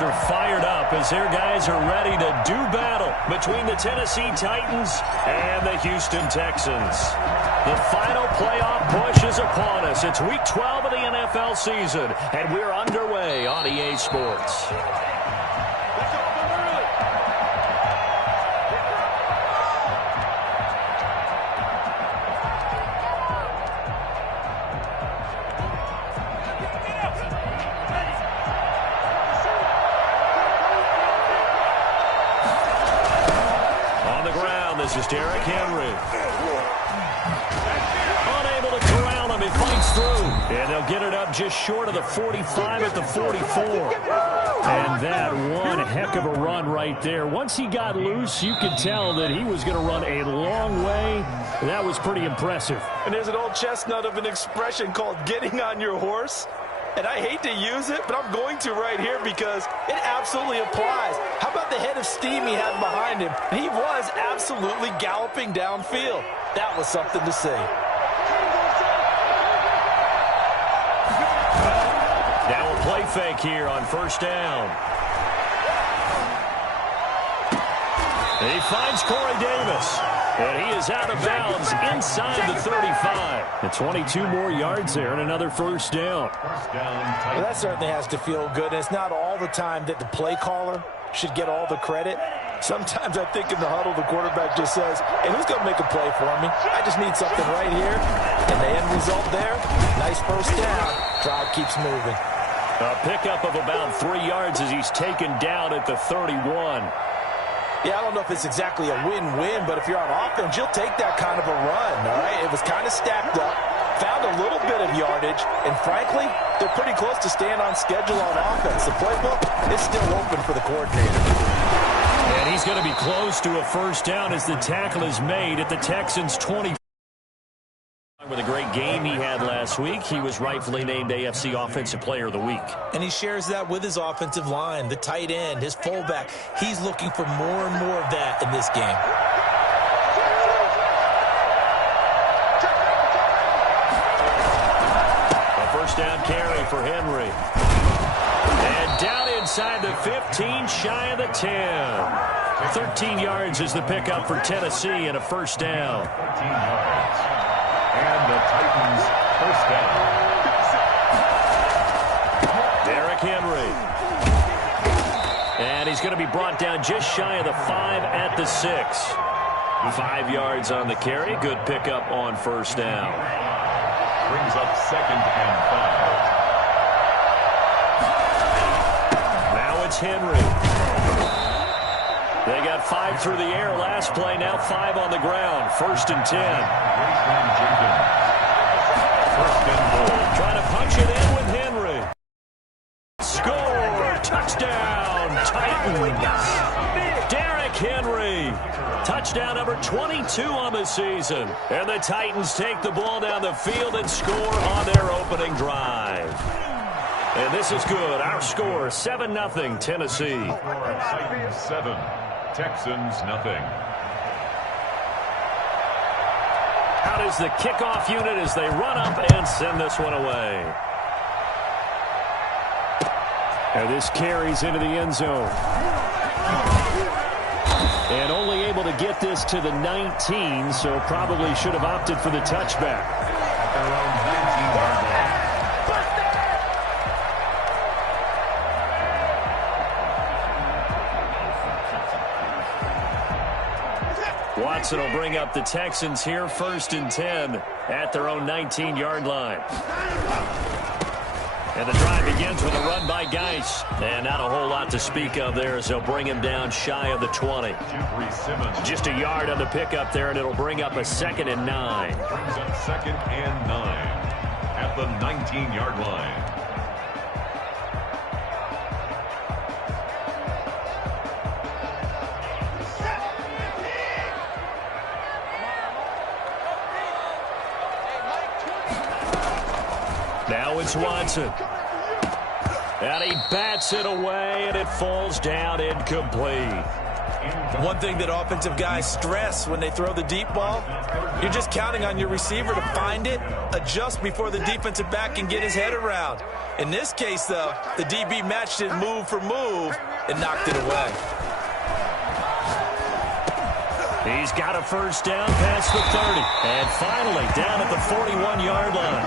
Are fired up as their guys are ready to do battle between the Tennessee Titans and the Houston Texans. The final playoff push is upon us. It's Week 12 of the NFL season, and we're underway on EA Sports. This is Derrick Henry. Unable to corral him. He fights through. And they'll get it up just short of the 45 at the 44. And that one heck of a run right there. Once he got loose, you could tell that he was going to run a long way. That was pretty impressive. And there's an old chestnut of an expression called getting on your horse. And I hate to use it, but I'm going to right here because it absolutely applies. How about the head of steam he had behind him? He was absolutely galloping downfield. That was something to see. Now a play fake here on first down. And he finds Corey Davis. And he is out of bounds inside the 35. And 22 more yards there and another first down. Well, that certainly has to feel good. And it's not all the time that the play caller should get all the credit. Sometimes I think in the huddle, the quarterback just says, hey, who's going to make a play for me? I just need something right here. And the end result there, nice first down. Drive keeps moving. A pickup of about 3 yards as he's taken down at the 31. Yeah, I don't know if it's exactly a win-win, but if you're on offense, you'll take that kind of a run, all right? It was kind of stacked up, found a little bit of yardage, and frankly, they're pretty close to staying on schedule on offense. The playbook is still open for the coordinator. And he's going to be close to a first down as the tackle is made at the Texans' 20. With a great game he had last week, he was rightfully named AFC Offensive Player of the Week. And he shares that with his offensive line, the tight end, his fullback. He's looking for more and more of that in this game. A first down carry for Henry. And down inside the 15, shy of the 10. 13 yards is the pickup for Tennessee and a first down. 13 yards. And the Titans first down. Derrick Henry. And he's going to be brought down just shy of the 5 at the 6. 5 yards on the carry. Good pickup on first down. Brings up 2nd and 5. Now it's Henry. They got 5 through the air last play, now 5 on the ground. 1st and 10. Jenkins. 1st and goal. Trying to punch it in with Henry. Score! Touchdown! Titans! Derrick Henry. Touchdown number 22 on the season. And the Titans take the ball down the field and score on their opening drive. And this is good. Our score, 7-0 Tennessee. Titans 7. Texans nothing. Out is the kickoff unit as they run up and send this one away. And this carries into the end zone. And only able to get this to the 19, so probably should have opted for the touchback. Around 19-yard line. Watson will bring up the Texans here, 1st and 10 at their own 19-yard line. And the drive begins with a run by Geis. And not a whole lot to speak of there as they'll bring him down shy of the 20. Just a yard on the pickup there, and it'll bring up a 2nd and 9. Brings up 2nd and 9 at the 19-yard line. Now it's Watson. And he bats it away, and it falls down incomplete. One thing that offensive guys stress when they throw the deep ball, you're just counting on your receiver to find it, adjust before the defensive back can get his head around. In this case, though, the DB matched it move for move and knocked it away. He's got a first down past the 30. And finally, down at the 41-yard line.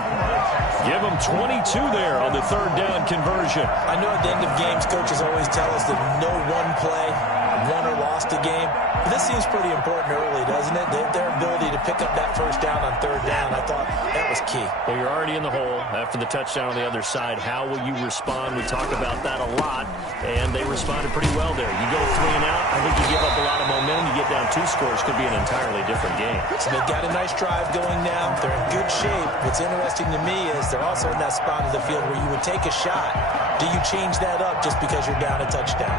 Give him 22 there on the third down conversion. I know at the end of games, coaches always tell us that no one play won or lost a game. But this seems pretty important early, doesn't it? Their ability to pick up that first down on third down, I thought that was key. Well, you're already in the hole after the touchdown on the other side. How will you respond? We talk about that a lot, and they responded pretty well there. You go 3 and out, I think you give up a lot of momentum. You get down 2 scores, could be an entirely different game. So they've got a nice drive going now. They're in good shape. What's interesting to me is they're also in that spot of the field where you would take a shot. Do you change that up just because you're down a touchdown?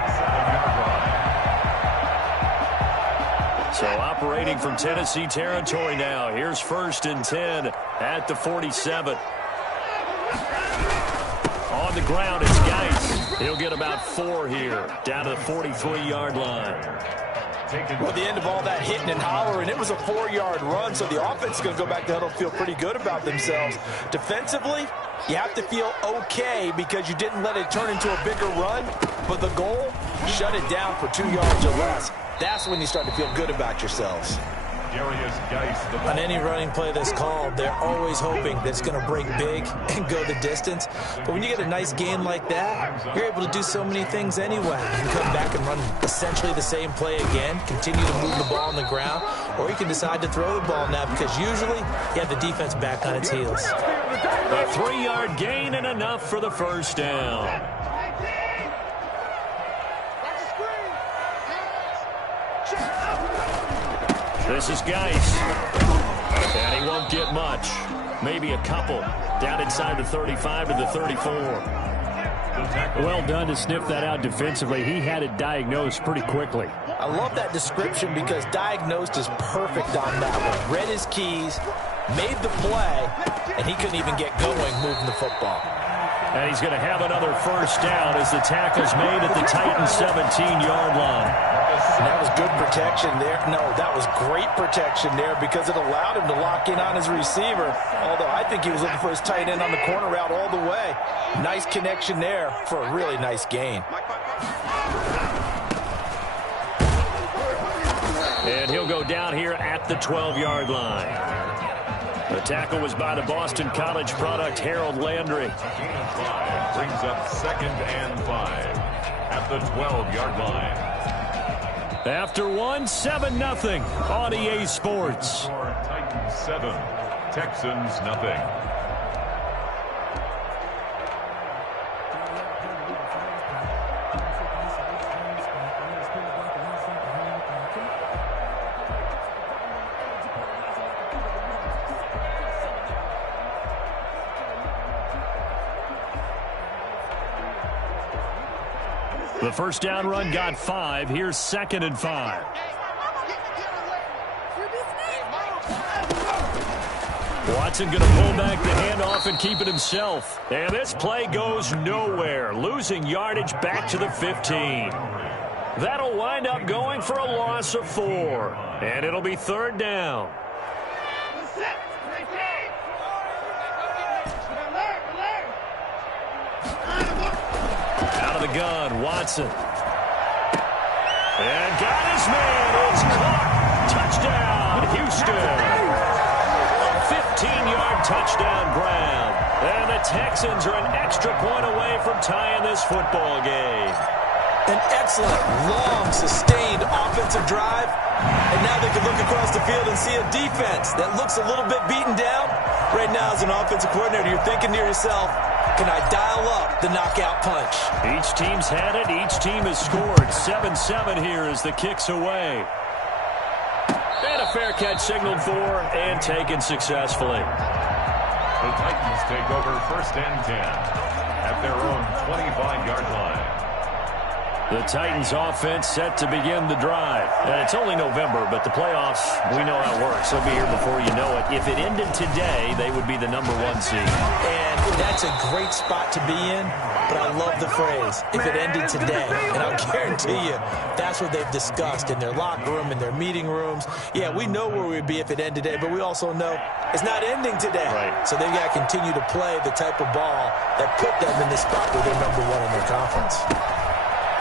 So operating from Tennessee territory now. Here's 1st and 10 at the 47. On the ground, it's Geis. He'll get about 4 here, down to the 43-yard line. Well, at the end of all that hitting and hollering, it was a 4-yard run, so the offense is going to go back to the huddle, feel pretty good about themselves. Defensively, you have to feel okay because you didn't let it turn into a bigger run, but the goal, shut it down for 2 yards or less. That's when you start to feel good about yourselves. On any running play that's called, they're always hoping that it's going to break big and go the distance. But when you get a nice game like that, you're able to do so many things anyway. You can come back and run essentially the same play again, continue to move the ball on the ground, or you can decide to throw the ball now because usually you have the defense back on its heels. A 3-yard gain and enough for the first down. This is Geis. And he won't get much. Maybe a couple. Down inside the 35 to the 34. Well done to sniff that out defensively. He had it diagnosed pretty quickly. I love that description because diagnosed is perfect on that one. Read his keys, made the play, and he couldn't even get going moving the football. And he's going to have another first down as the tackle's made at the Titans' 17-yard line. And that was good protection there. No, that was great protection there because it allowed him to lock in on his receiver. Although I think he was looking for his tight end on the corner route all the way. Nice connection there for a really nice gain. And he'll go down here at the 12-yard line. The tackle was by the Boston College product, Harold Landry. Brings up 2nd and 5 at the 12-yard line. After 7-0 on EA Sports. Titans 7, Texans nothing. The first down run got 5. Here's 2nd and 5. Watson going to pull back the handoff and keep it himself. And this play goes nowhere. Losing yardage back to the 15. That'll wind up going for a loss of 4. And it'll be 3rd down. Out of the gun, Watson. And got his man. It's caught. Touchdown, Houston. 15-yard touchdown grab. And the Texans are an extra point away from tying this football game. An excellent, long, sustained offensive drive. And now they can look across the field and see a defense that looks a little bit beaten down. Right now, as an offensive coordinator, you're thinking to yourself, can I dial up the knockout punch? Each team's had it. Each team has scored. 7-7 here as the kick's away. And a fair catch signaled for and taken successfully. The Titans take over 1st and 10 at their own 25-yard line. The Titans offense set to begin the drive. And it's only November, but the playoffs, we know how it works. They'll be here before you know it. If it ended today, they would be the #1 seed. And that's a great spot to be in, but I love the phrase, if it ended today. And I'll guarantee you, that's what they've discussed in their locker room, in their meeting rooms. Yeah, we know where we'd be if it ended today, but we also know it's not ending today. Right. So they've got to continue to play the type of ball that put them in the spot where they're #1 in their conference.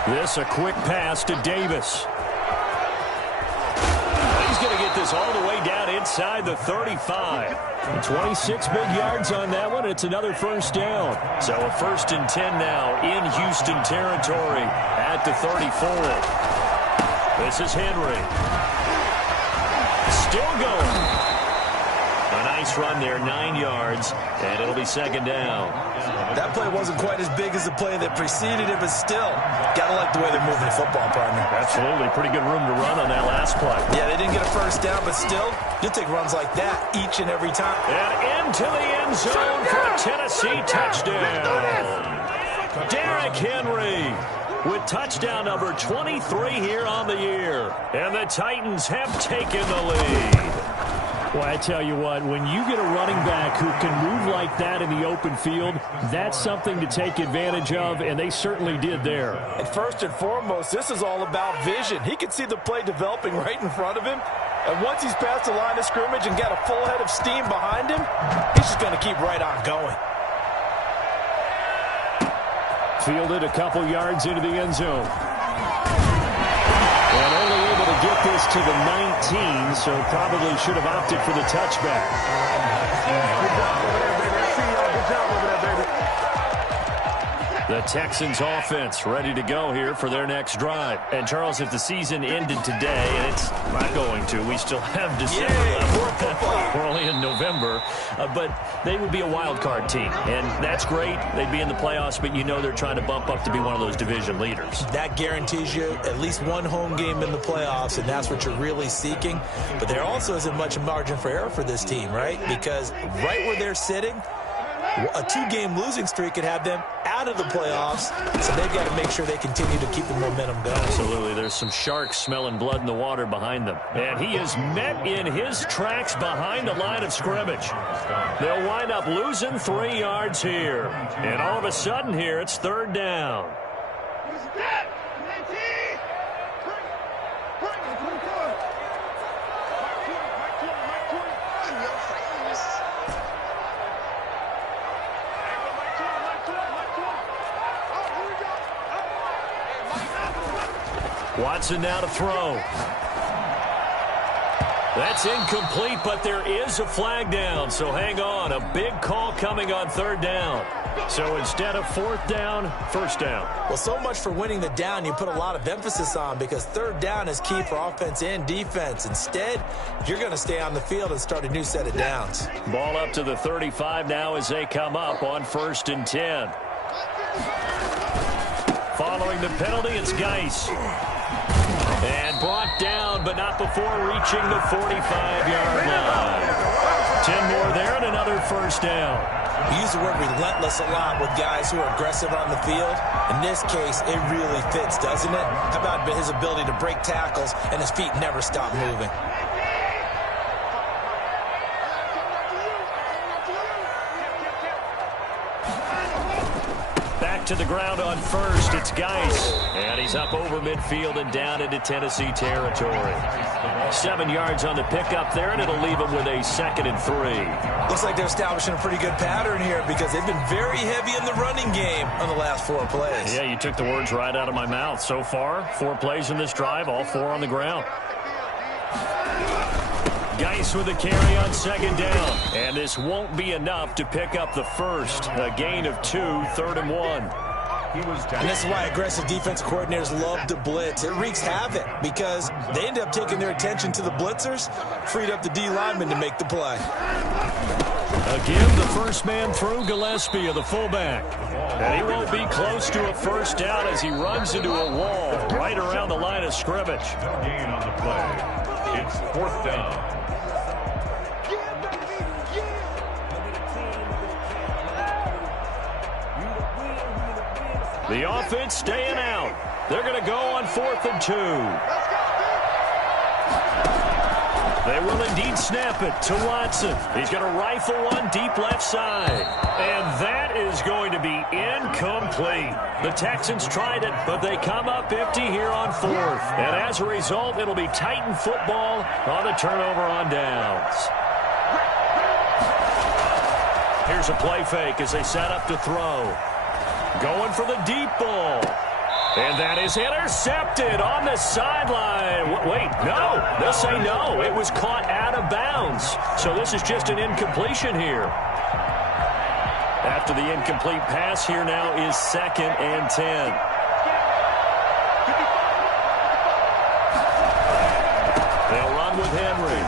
This a quick pass to Davis. He's going to get this all the way down inside the 35. 26 big yards on that one. It's another first down. So a 1st and 10 now in Houston territory at the 34. This is Henry. Still going. A nice run there, 9 yards, and it'll be 2nd down. That play wasn't quite as big as the play that preceded it, but still, got to like the way they're moving the football, partner. Absolutely. Pretty good room to run on that last play. Yeah, they didn't get a first down, but still, you'll take runs like that each and every time. And into the end zone for a Tennessee touchdown. Derrick Henry with touchdown number 23 here on the year. And the Titans have taken the lead. Well, I tell you what, when you get a running back who can move like that in the open field, that's something to take advantage of, and they certainly did there. And first and foremost, this is all about vision. He can see the play developing right in front of him, and once he's past the line of scrimmage and got a full head of steam behind him, he's just going to keep right on going. Fielded a couple yards into the end zone. And only able to get this to the 19, so probably should have opted for the touchback. The Texans offense ready to go here for their next drive. And, Charles, if the season ended today, and it's not going to, we still have December left. We're only in November. But they would be a wild card team. And that's great. They'd be in the playoffs, but you know they're trying to bump up to be one of those division leaders. That guarantees you at least one home game in the playoffs, and that's what you're really seeking. But there also isn't much margin for error for this team, right? Because right where they're sitting, a 2-game losing streak could have them out of the playoffs, so they've got to make sure they continue to keep the momentum going. Absolutely. There's some sharks smelling blood in the water behind them. And he is met in his tracks behind the line of scrimmage. They'll wind up losing 3 yards here. And all of a sudden here, it's 3rd down. Watson now to throw. That's incomplete, but there is a flag down, so hang on. A big call coming on 3rd down. So instead of 4th down, 1st down. Well, so much for winning the down you put a lot of emphasis on, because 3rd down is key for offense and defense. Instead, you're going to stay on the field and start a new set of downs. Ball up to the 35 now as they come up on 1st and 10. Following the penalty, it's Geis. And brought down, but not before reaching the 45-yard line. 10 more there and another 1st down. We use the word relentless a lot with guys who are aggressive on the field. In this case, it really fits, doesn't it? How about his ability to break tackles and his feet never stop moving? Back to the ground on 1st. It's Geis. And he's up over midfield and down into Tennessee territory. 7 yards on the pickup there, and it'll leave him with a 2nd and 3. Looks like they're establishing a pretty good pattern here, because they've been very heavy in the running game on the last 4 plays. Yeah, you took the words right out of my mouth. So far, 4 plays in this drive, all 4 on the ground. Geis with a carry on 2nd down. And this won't be enough to pick up the 1st. A gain of 2, 3rd and 1. And this is why aggressive defense coordinators love to blitz. It wreaks havoc because they end up taking their attention to the blitzers, freed up the D lineman to make the play. Again, the first man through, Gillespie of the fullback. And he won't be close to a 1st down as he runs into a wall right around the line of scrimmage. Gain on the play. It's 4th down. The offense staying out. They're going to go on 4th and 2. They will indeed snap it to Watson. He's going to rifle one deep left side. And that is going to be incomplete. The Texans tried it, but they come up empty here on 4th. And as a result, it'll be Titan football on the turnover on downs. Here's a play fake as they set up to throw. Going for the deep ball. And that is intercepted on the sideline. Wait, no. They'll say no. It was caught out of bounds. So this is just an incompletion here. After the incomplete pass, here now is 2nd and 10. They'll run with Henry.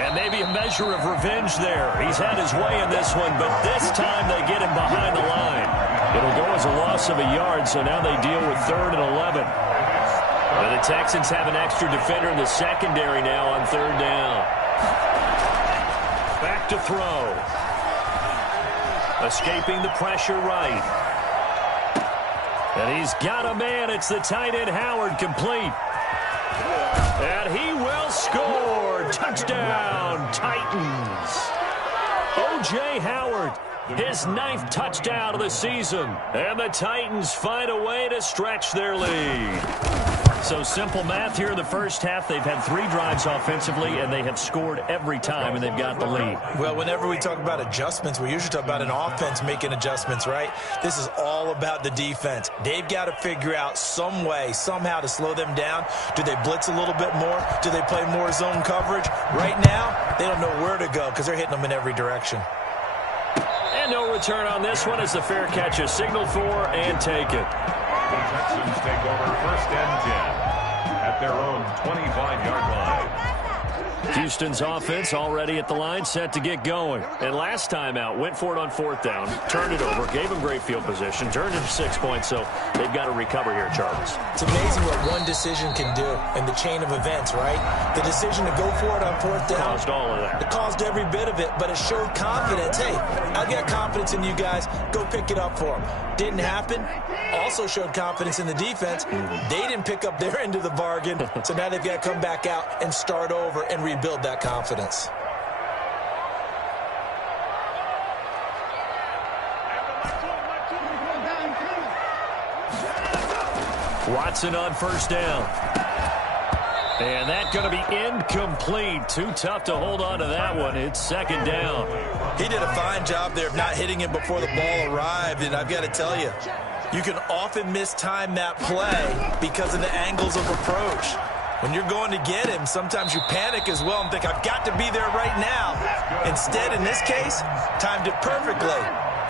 And maybe a measure of revenge there. He's had his way in this one, but this time they get him behind the line. It'll go as a loss of a yard, so now they deal with 3rd and 11. And the Texans have an extra defender in the secondary now on 3rd down. Back to throw. Escaping the pressure right. And he's got a man. It's the tight end Howard, complete. And he will score. Touchdown, Titans. O.J. Howard, his 9th touchdown of the season. And the Titans find a way to stretch their lead. So simple math here in the first half. They've had 3 drives offensively, and they have scored every time, and they've got the lead. Well, whenever we talk about adjustments, we usually talk about an offense making adjustments, right? This is all about the defense. They've got to figure out some way, somehow to slow them down. Do they blitz a little bit more? Do they play more zone coverage? Right now, they don't know where to go because they're hitting them in every direction. And no return on this one as the fair catch is signaled for and taken. The Texans take over 1st and 10 at their own 25-yard line. Houston's offense already at the line, set to get going. And last time out, went for it on 4th down, turned it over, gave them great field position, turned it to 6 points, so they've got to recover here, Charles. It's amazing what one decision can do in the chain of events, right? The decision to go for it on 4th down. Caused all of that. It caused every bit of it, but it showed confidence. Hey, I've got confidence in you guys. Go pick it up for them. Didn't happen. Also showed confidence in the defense. They didn't pick up their end of the bargain, so now they've got to come back out and start over and rebuild that confidence. Watson on 1st down. And that's going to be incomplete. Too tough to hold on to that one. It's 2nd down. He did a fine job there of not hitting him before the ball arrived, and I've got to tell you, you can often mistime that play because of the angles of approach. When you're going to get him, sometimes you panic as well and think, I've got to be there right now. Instead, in this case, timed it perfectly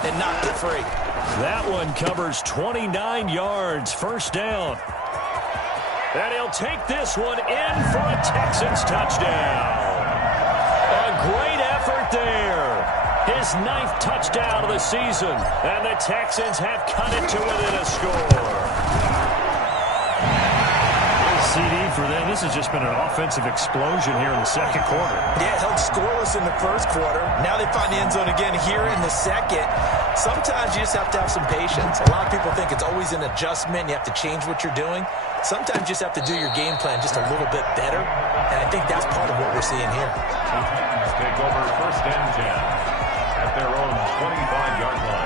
and knocked it free. That one covers 29 yards, 1st down. And he'll take this one in for a Texans touchdown. A great effort there. His 9th touchdown of the season. And the Texans have cut it to within a score. CD for them. This has just been an offensive explosion here in the 2nd quarter. Yeah, held scoreless in the 1st quarter. Now they find the end zone again here in the 2nd. Sometimes you just have to have some patience. A lot of people think it's always an adjustment. You have to change what you're doing. Sometimes you just have to do your game plan just a little bit better. And I think that's part of what we're seeing here. Titans take over 1st and 10 at their own 25-yard line.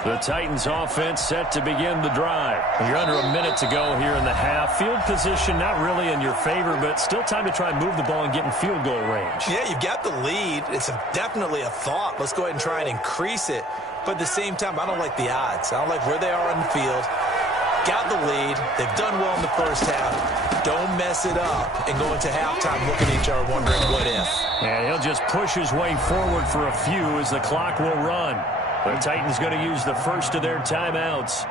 The Titans offense set to begin the drive. You're under a minute to go here in the half. Field position not really in your favor, but still time to try and move the ball and get in field goal range. Yeah, you've got the lead. It's definitely a thought. Let's go ahead and try and increase it. But at the same time, I don't like the odds. I don't like where they are on the field. Got the lead. They've done well in the 1st half. Don't mess it up and go into halftime looking at each other wondering what if. And he'll just push his way forward for a few as the clock will run. The Titans going to use the first of their timeouts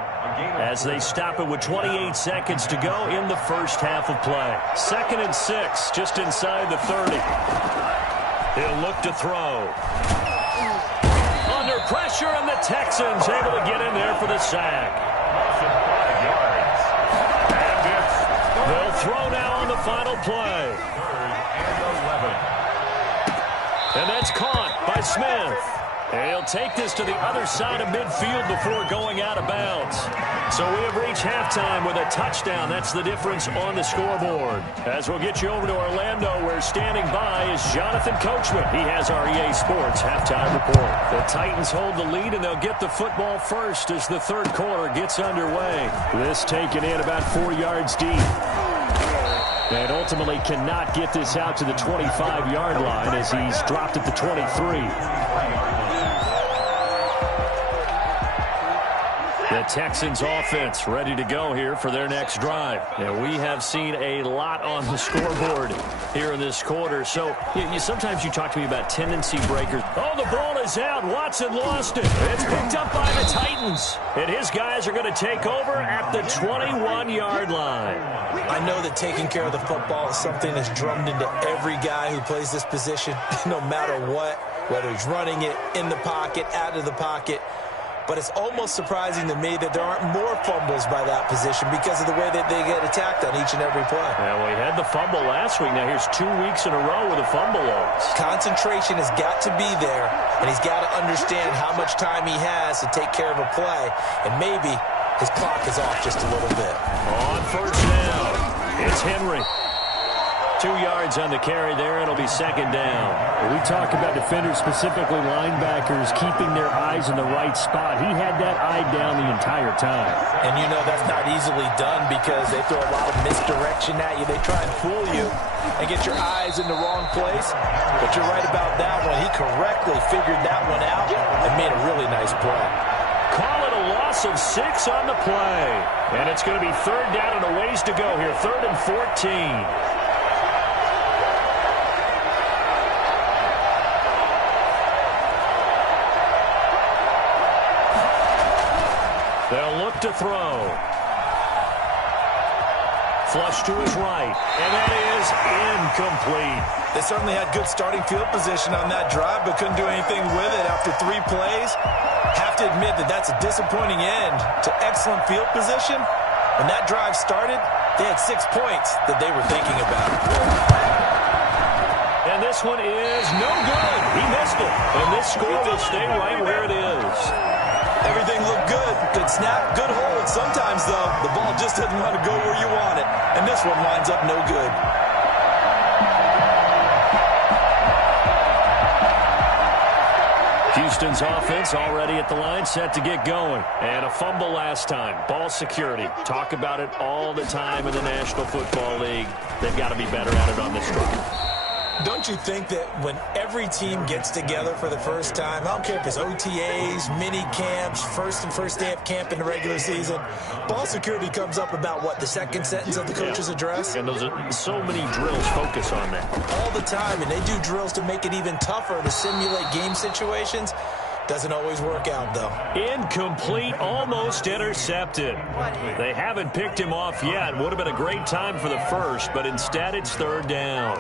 as they stop it with 28 seconds to go in the 1st half of play. 2nd and 6, just inside the 30. He'll look to throw. Under pressure, and the Texans able to get in there for the sack. 5 yards. And it's They'll throw now on the final play. 3rd and 11. And that's caught by Smith. And he'll take this to the other side of midfield before going out of bounds. So we have reached halftime with a touchdown. That's the difference on the scoreboard. As we'll get you over to Orlando, where standing by is Jonathan Coachman. He has our EA Sports halftime report. The Titans hold the lead, and they'll get the football first as the third quarter gets underway. This taken in about 4 yards deep. And ultimately cannot get this out to the 25-yard line as he's dropped at the 23. The Texans offense ready to go here for their next drive. And we have seen a lot on the scoreboard here in this quarter. So sometimes you talk to me about tendency breakers. Oh, the ball is out. Watson lost it. It's picked up by the Titans. And his guys are going to take over at the 21-yard line. I know that taking care of the football is something that's drummed into every guy who plays this position, no matter what, whether he's running it in the pocket, out of the pocket. But it's almost surprising to me that there aren't more fumbles by that position because of the way that they get attacked on each and every play. Yeah, well, he had the fumble last week. Now here's 2 weeks in a row with a fumble loss. Concentration has got to be there, and he's got to understand how much time he has to take care of a play. And maybe his clock is off just a little bit. On first down, it's Henry. 2 yards on the carry there. It'll be second down. We talk about defenders, specifically linebackers, keeping their eyes in the right spot. He had that eye down the entire time. And you know that's not easily done because they throw a lot of misdirection at you. They try and fool you and get your eyes in the wrong place. But you're right about that one. He correctly figured that one out and made a really nice play. Call it a loss of 6 on the play. And it's going to be third down and a ways to go here. 3rd and 14. They'll look to throw. Flush to his right. And that is incomplete. They certainly had good starting field position on that drive, but couldn't do anything with it after 3 plays. Have to admit that that's a disappointing end to excellent field position. When that drive started, they had 6 points that they were thinking about. And this one is no good. He missed it. And this score will stay right where it is. Everything looked good. Good snap, good hold. Sometimes, though, the ball just doesn't want to go where you want it. And this one winds up no good. Houston's offense already at the line, set to get going. And a fumble last time. Ball security. Talk about it all the time in the National Football League. They've got to be better at it on this drive. Don't you think that when every team gets together for the first time, I don't care if it's OTAs, mini camps, first day of camp in the regular season, ball security comes up about, what, the second sentence of the coach's address? And those are so many drills focus on that. All the time, and they do drills to make it even tougher to simulate game situations. Doesn't always work out, though. Incomplete, almost intercepted. They haven't picked him off yet. Would have been a great time for the first, but instead it's third down.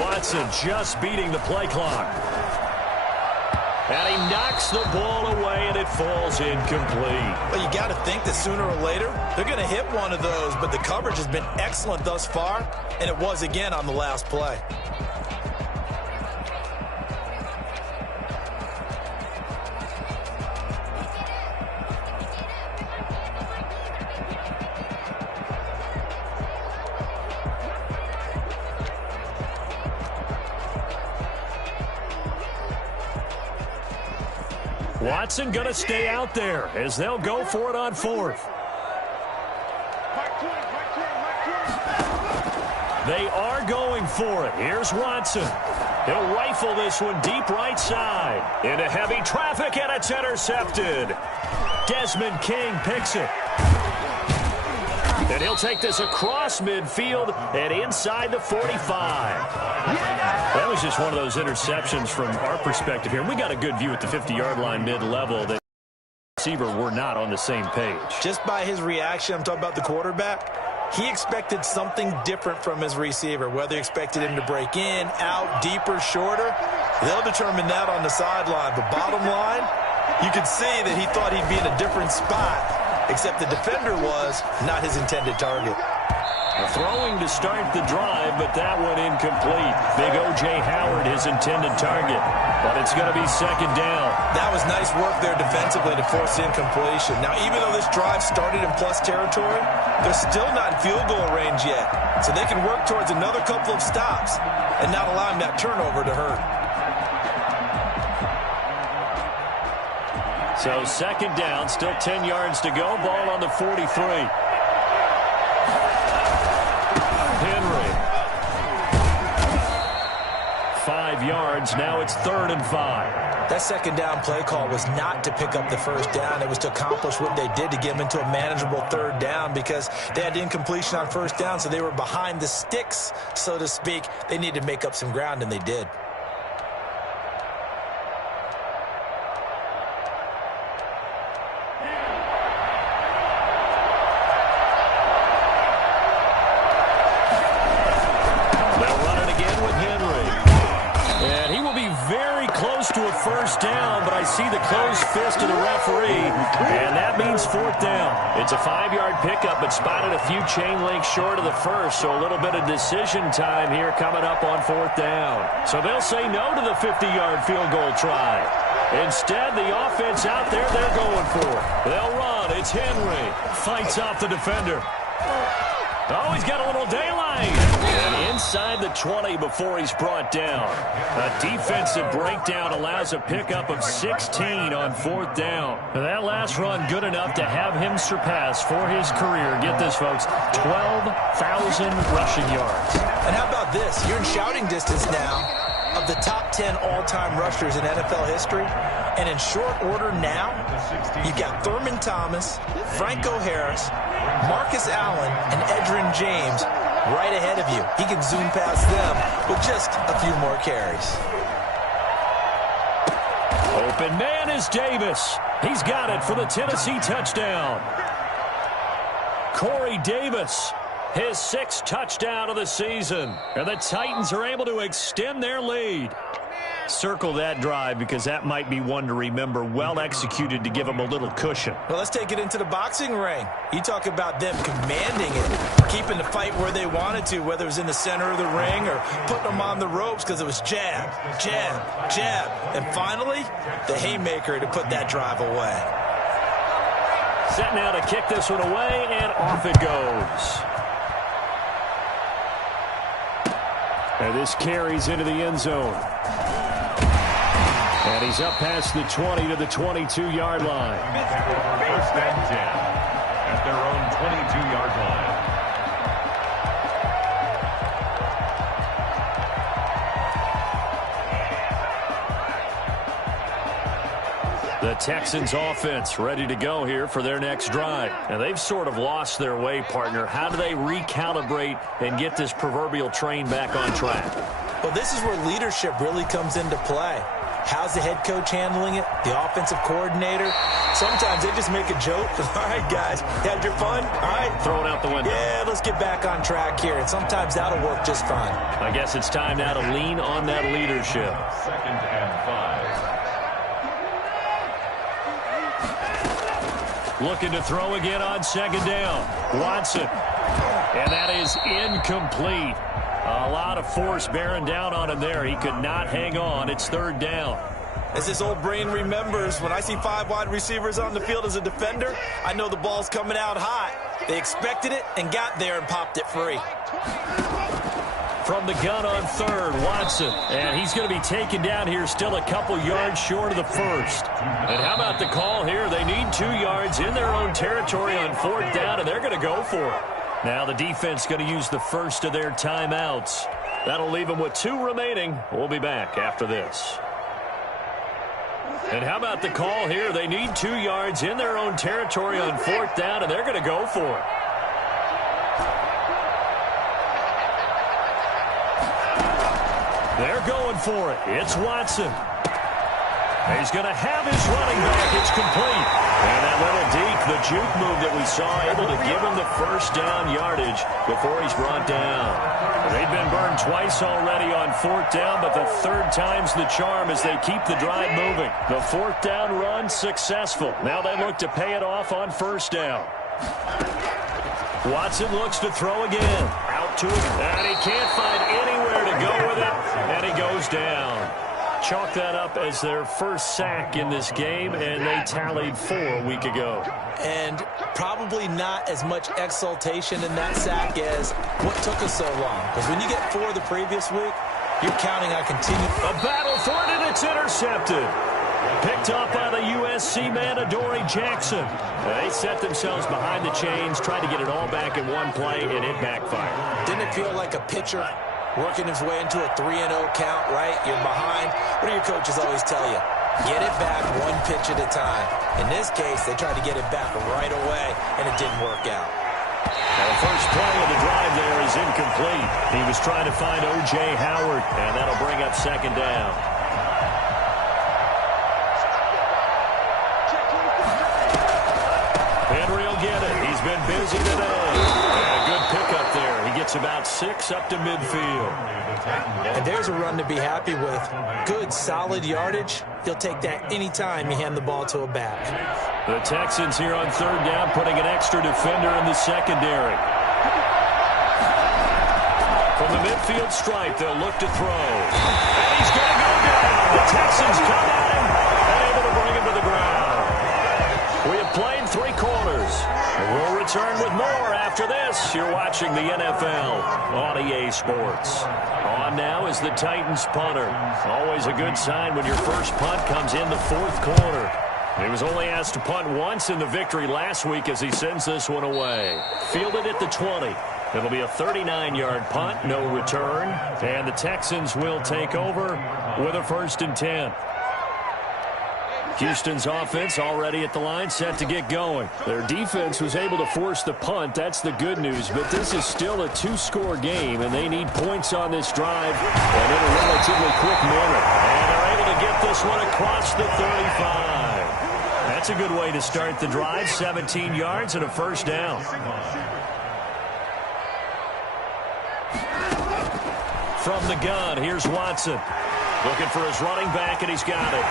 Watson just beating the play clock. And he knocks the ball away, and it falls incomplete. Well, you got to think that sooner or later, they're going to hit one of those, but the coverage has been excellent thus far, and it was again on the last play. Watson going to stay out there as they'll go for it on 4th. They are going for it. Here's Watson. He'll rifle this one deep right side. Into heavy traffic, and it's intercepted. Desmond King picks it. And he'll take this across midfield and inside the 45. was just one of those interceptions from our perspective here. We got a good view at the 50-yard line mid-level that receiver were not on the same page. Just by his reaction, I'm talking about the quarterback, he expected something different from his receiver, whether he expected him to break in, out, deeper, shorter. They'll determine that on the sideline. But bottom line, you could see that he thought he'd be in a different spot, except the defender was not his intended target. Throwing to start the drive, but that one incomplete. Big O.J. Howard, his intended target. But it's going to be second down. That was nice work there defensively to force the incompletion. Now, even though this drive started in plus territory, they're still not in field goal range yet. So they can work towards another couple of stops and not allowing that turnover to hurt. So second down, still 10 yards to go. Ball on the 43. Henry. 5 yards. Now it's 3rd and 5. That second down play call was not to pick up the first down. It was to accomplish what they did to get them into a manageable 3rd down because they had incompletion on first down, so they were behind the sticks, so to speak. They needed to make up some ground, and they did. First down, but I see the closed fist of the referee, and that means 4th down. It's a 5-yard pickup, but spotted a few chain links short of the first, so a little bit of decision time here coming up on 4th down. So they'll say no to the 50-yard field goal try. Instead, the offense out there, they're going for it. They'll run. It's Henry. Fights off the defender. Oh, he's got a little daylight. And inside the 20 before he's brought down. A defensive breakdown allows a pickup of 16 on 4th down. And that last run good enough to have him surpass for his career, get this, folks, 12,000 rushing yards. And how about this? You're in shouting distance now of the top 10 all-time rushers in NFL history. And in short order now, you've got Thurman Thomas, Franco Harris, Marcus Allen, and Edgerrin James right ahead of you. He can zoom past them with just a few more carries. Open man is Davis. He's got it for the Tennessee touchdown. Corey Davis, his 6th touchdown of the season. And the Titans are able to extend their lead. Circle that drive because that might be one to remember. Well executed to give them a little cushion. Well, let's take it into the boxing ring. You talk about them commanding it, keeping the fight where they wanted to, whether it was in the center of the ring or putting them on the ropes because it was jab, jab, jab. And finally, the haymaker to put that drive away. Set now to kick this one away, and off it goes. And this carries into the end zone. And he's up past the 20 to the 22-yard line. 1st and 10 at their own 22-yard line. The Texans offense ready to go here for their next drive. And they've sort of lost their way, partner. How do they recalibrate and get this proverbial train back on track? Well, this is where leadership really comes into play. How's the head coach handling it? The offensive coordinator? Sometimes they just make a joke. All right, guys, you had your fun? All right. Throw it out the window. Yeah, let's get back on track here. And sometimes that'll work just fine. I guess it's time now to lean on that leadership. 2nd and 5. Looking to throw again on 2nd down. Watson. And that is incomplete. A lot of force bearing down on him there. He could not hang on. It's 3rd down. As his old brain remembers, when I see 5 wide receivers on the field as a defender, I know the ball's coming out hot. They expected it and got there and popped it free. From the gun on 3rd, Watson. And he's going to be taken down here still a couple yards short of the 1st. And how about the call here? They need 2 yards in their own territory on 4th down, and they're going to go for it. Now the defense going to use the first of their timeouts. That'll leave them with 2 remaining. We'll be back after this. And how about the call here? They need 2 yards in their own territory on 4th down, and they're going to go for it. They're going for it. It's Watson. He's going to have his running back. It's complete. And that little deke, the juke move that we saw, able to give him the first down yardage before he's brought down. They've been burned twice already on fourth down, but the third time's the charm as they keep the drive moving. The fourth down run successful. Now they look to pay it off on first down. Watson looks to throw again. Out to it, and he can't find anywhere to go with it, and he goes down. Chalk that up as their first sack in this game, and they tallied 4 a week ago. And probably not as much exultation in that sack as what took us so long. Because when you get 4 the previous week, you're counting on continuing. A battle for it, and it's intercepted. Picked up by the USC man, Adoree Jackson. They set themselves behind the chains, tried to get it all back in one play, and it backfired. Didn't it feel like a pitcher working his way into a 3-0 count, right? You're behind. What do your coaches always tell you? Get it back one pitch at a time. In this case, they tried to get it back right away, and it didn't work out. Now the first play of the drive there is incomplete. He was trying to find O.J. Howard, and that'll bring up second down. Henry will get it. He's been busy today. And a good pickup there. He gets about 6 up to midfield. And there's a run to be happy with. Good, solid yardage. He'll take that anytime you hand the ball to a back. The Texans here on third down, putting an extra defender in the secondary. From the midfield stripe, they'll look to throw. And he's going to go down. The Texans come at him and able to bring him to the ground. We have played 3 quarters. We'll return with more after this. You're watching the NFL on EA Sports. On now is the Titans punter. Always a good sign when your first punt comes in the 4th quarter. He was only asked to punt once in the victory last week as he sends this one away. Fielded at the 20. It'll be a 39-yard punt, no return. And the Texans will take over with a 1st and 10. Houston's offense already at the line, set to get going. Their defense was able to force the punt. That's the good news. But this is still a 2-score game, and they need points on this drive and in a relatively quick manner. And they're able to get this one across the 35. That's a good way to start the drive. 17 yards and a 1st down. From the gun, here's Watson. Looking for his running back, and he's got it.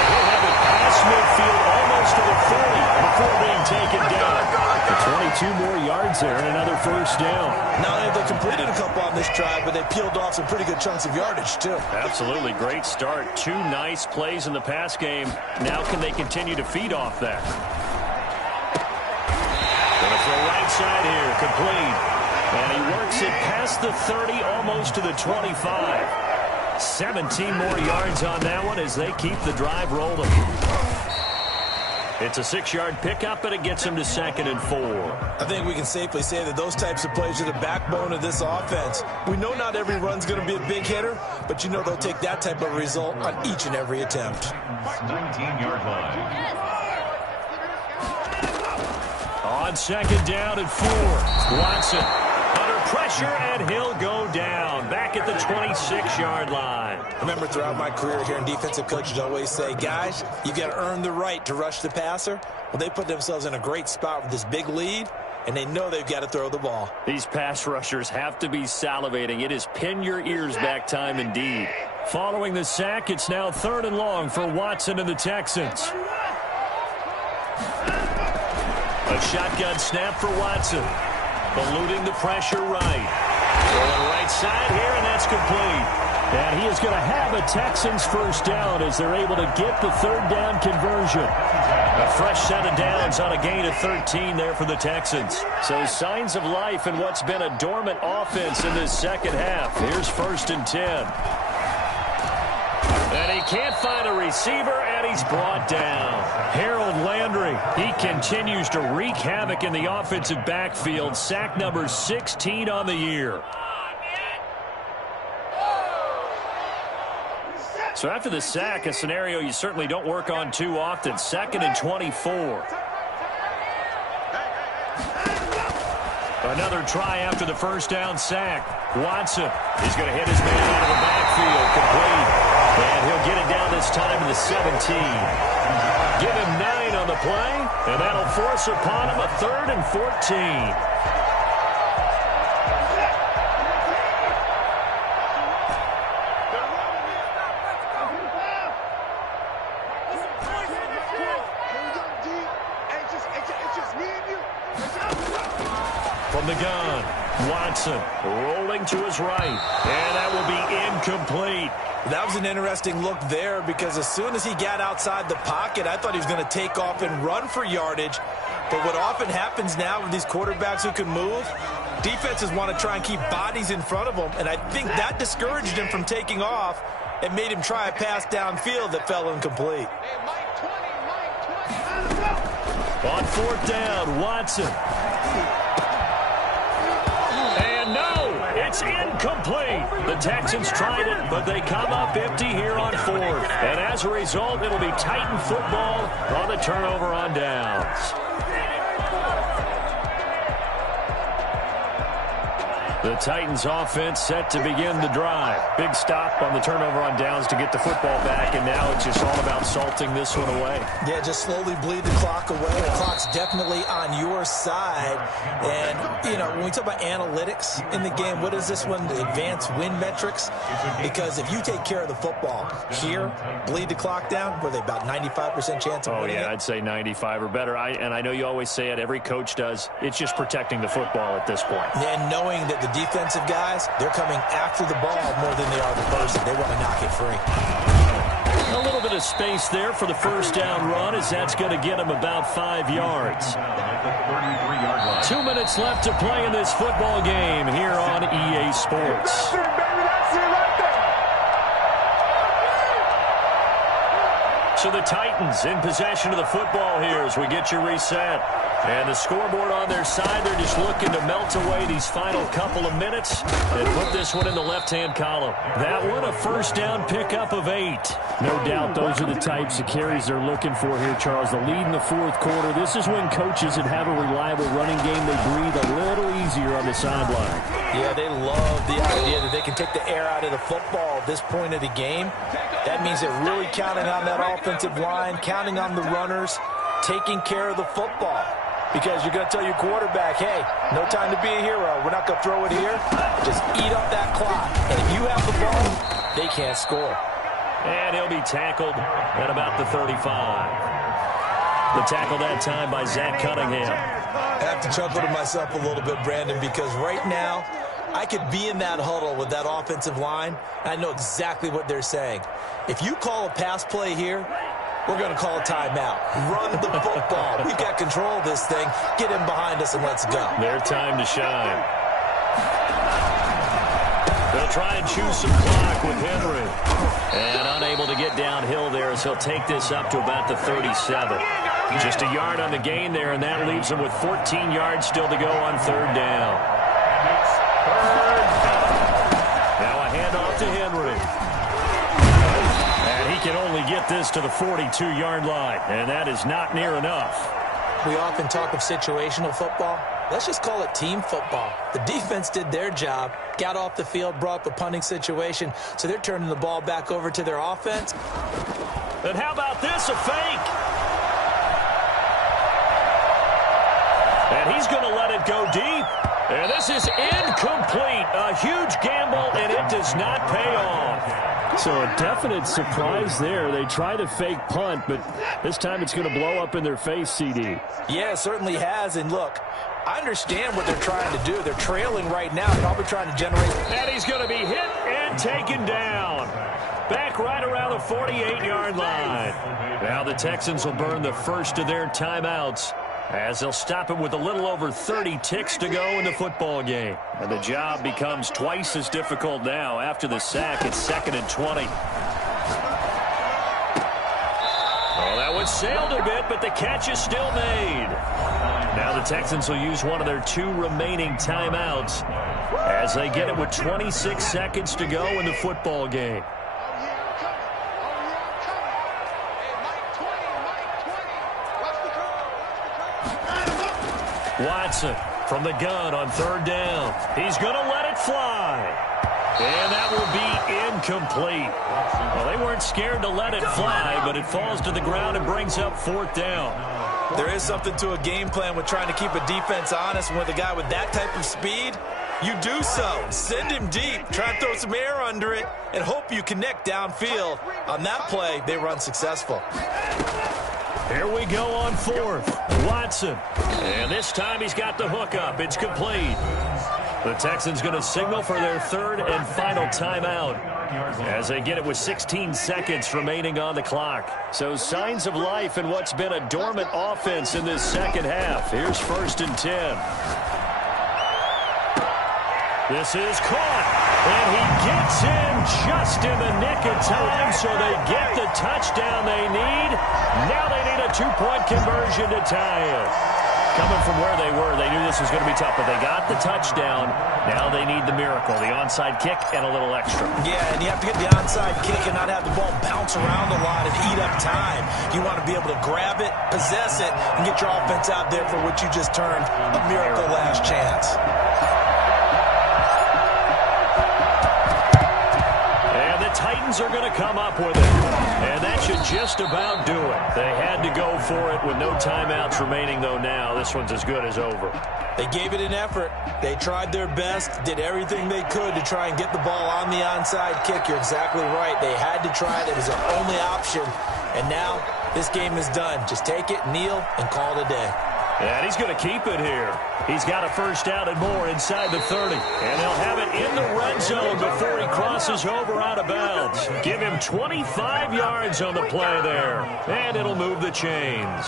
He'll have it past midfield almost to the 40 before being taken down. 22 more yards there and another 1st down. Not only have they completed a couple on this drive, but they peeled off some pretty good chunks of yardage, too. Absolutely. Great start. 2 nice plays in the pass game. Now can they continue to feed off that? Going to throw right side here. Complete. And he works it past the 30, almost to the 25. 17 more yards on that one as they keep the drive rolling. It's a 6-yard pickup, and it gets him to 2nd and 4. I think we can safely say that those types of plays are the backbone of this offense. We know not every run's going to be a big hitter, but you know they'll take that type of result on each and every attempt. 19-yard line. On 2nd down and 4, Watson under pressure, and he'll go down back at the 26-yard line. Remember, throughout my career here in defensive coaches always say, guys, you got to earn the right to rush the passer. Well, they put themselves in a great spot with this big lead, and they know they've got to throw the ball. These pass rushers have to be salivating. It is pin your ears back time indeed. Following the sack, it's now 3rd and long for Watson and the Texans. A shotgun snap for Watson. Eluding the pressure right. Going right side here, and that's complete. And he is going to have a Texans 1st down as they're able to get the 3rd down conversion. A fresh set of downs on a gain of 13 there for the Texans. So signs of life in what's been a dormant offense in this second half. Here's 1st and 10. And he can't find a receiver, and he's brought down. Harold Landry, he continues to wreak havoc in the offensive backfield. Sack number 16 on the year. So after the sack, a scenario you certainly don't work on too often. 2nd and 24. A Another try after the first down sack. Watson is going to hit his man out of the backfield, complete. And he'll get it down this time to the 17. Give him 9 on the play, and that'll force upon him a 3rd and 14. From the gun, Watson rolling to his right, and that will be incomplete. That was an interesting look there because as soon as he got outside the pocket, I thought he was going to take off and run for yardage. But what often happens now with these quarterbacks who can move, defenses want to try and keep bodies in front of them, and I think that discouraged him from taking off and made him try a pass downfield that fell incomplete. On 4th down, Watson. It's incomplete. The Texans tried it, but they come up empty here on 4th. And as a result, it'll be Titan football on the turnover on downs. The Titans offense set to begin the drive. Big stop on the turnover on downs to get the football back, and now it's just all about salting this one away. Yeah, just slowly bleed the clock away. The clock's definitely on your side. And, you know, when we talk about analytics in the game, what is this one? The advanced win metrics? Because if you take care of the football here, bleed the clock down, were they about 95% chance of winning it? I'd say 95 or better. And I know you always say it, every coach does. It's just protecting the football at this point. And knowing that the defensive guys, they're coming after the ball more than they are the person. They want to knock it free. A little bit of space there for the first down run, as that's going to get him about 5 yards. 2 minutes left to play in this football game here on EA Sports. So the Titans in possession of the football here as we get you reset. And the scoreboard on their side, they're just looking to melt away these final couple of minutes and put this one in the left-hand column. That one, a first down pickup of 8. No doubt those are the types of carries they're looking for here, Charles. The lead in the 4th quarter. This is when coaches that have a reliable running game, they breathe a little easier on the sideline. Yeah, they love the idea that they can take the air out of the football at this point of the game. That means they're really counting on that offensive line, counting on the runners, taking care of the football. Because you're going to tell your quarterback, hey, no time to be a hero. We're not going to throw it here. Just eat up that clock. And if you have the ball, they can't score. And he'll be tackled at about the 35. The tackle that time by Zach Cunningham. I have to chuckle to myself a little bit, Brandon, because right now I could be in that huddle with that offensive line. And I know exactly what they're saying. If you call a pass play here, we're going to call a timeout. Run the football. We've got control of this thing. Get him behind us and let's go. Their time to shine. They'll try and choose some clock with Henry. And unable to get downhill there as he'll take this up to about the 37. Just a yard on the gain there, and that leaves him with 14 yards still to go on 3rd down. Now a handoff to Henry. And he can only get this to the 42-yard line, and that is not near enough. We often talk of situational football. Let's just call it team football. The defense did their job, got off the field, brought up a punting situation, so they're turning the ball back over to their offense. And how about this, a fake? And he's going to let it go deep. And this is incomplete. A huge gamble, and it does not pay off. So a definite surprise there. They try to fake punt, but this time it's going to blow up in their face, CD. Yeah, it certainly has. And look, I understand what they're trying to do. They're trailing right now, probably trying to generate. And he's going to be hit and taken down. Back right around the 48-yard line. Now the Texans will burn the first of their timeouts, as they'll stop it with a little over 30 ticks to go in the football game. And the job becomes twice as difficult now. After the sack, it's 2nd and 20. Oh, that one sailed a bit, but the catch is still made. Now the Texans will use one of their 2 remaining timeouts as they get it with 26 seconds to go in the football game. Watson from the gun on third down. He's going to let it fly. And that will be incomplete. Well, they weren't scared to let it fly, but it falls to the ground and brings up fourth down. There is something to a game plan with trying to keep a defense honest. And with a guy with that type of speed, you do so. Send him deep. Try and throw some air under it and hope you connect downfield. On that play, they run successful. Here we go on fourth. Watson. And this time he's got the hook up. It's complete. The Texans going to signal for their third and final timeout as they get it with 16 seconds remaining on the clock. So signs of life in what's been a dormant offense in this second half. Here's 1st and 10. This is caught, and he gets in just in the nick of time, so they get the touchdown they need. Now they need a 2-point conversion to tie it. Coming from where they were, they knew this was going to be tough, but they got the touchdown. Now they need the miracle, the onside kick and a little extra. Yeah, and you have to get the onside kick and not have the ball bounce around a lot and eat up time. You want to be able to grab it, possess it, and get your offense out there for what you just termed a miracle last chance. Titans are going to come up with it, and that should just about do it. They had to go for it with no timeouts remaining, though. Now this one's as good as over. They gave it an effort. They tried their best, did everything they could to try and get the ball on the onside kick. You're exactly right. They had to try it. It was their only option, and now this game is done. Just take it, kneel, and call it a day. And he's going to keep it here. He's got a first down and more inside the 30. And they'll have it in the red zone before he crosses over out of bounds. Give him 25 yards on the play there. And it'll move the chains.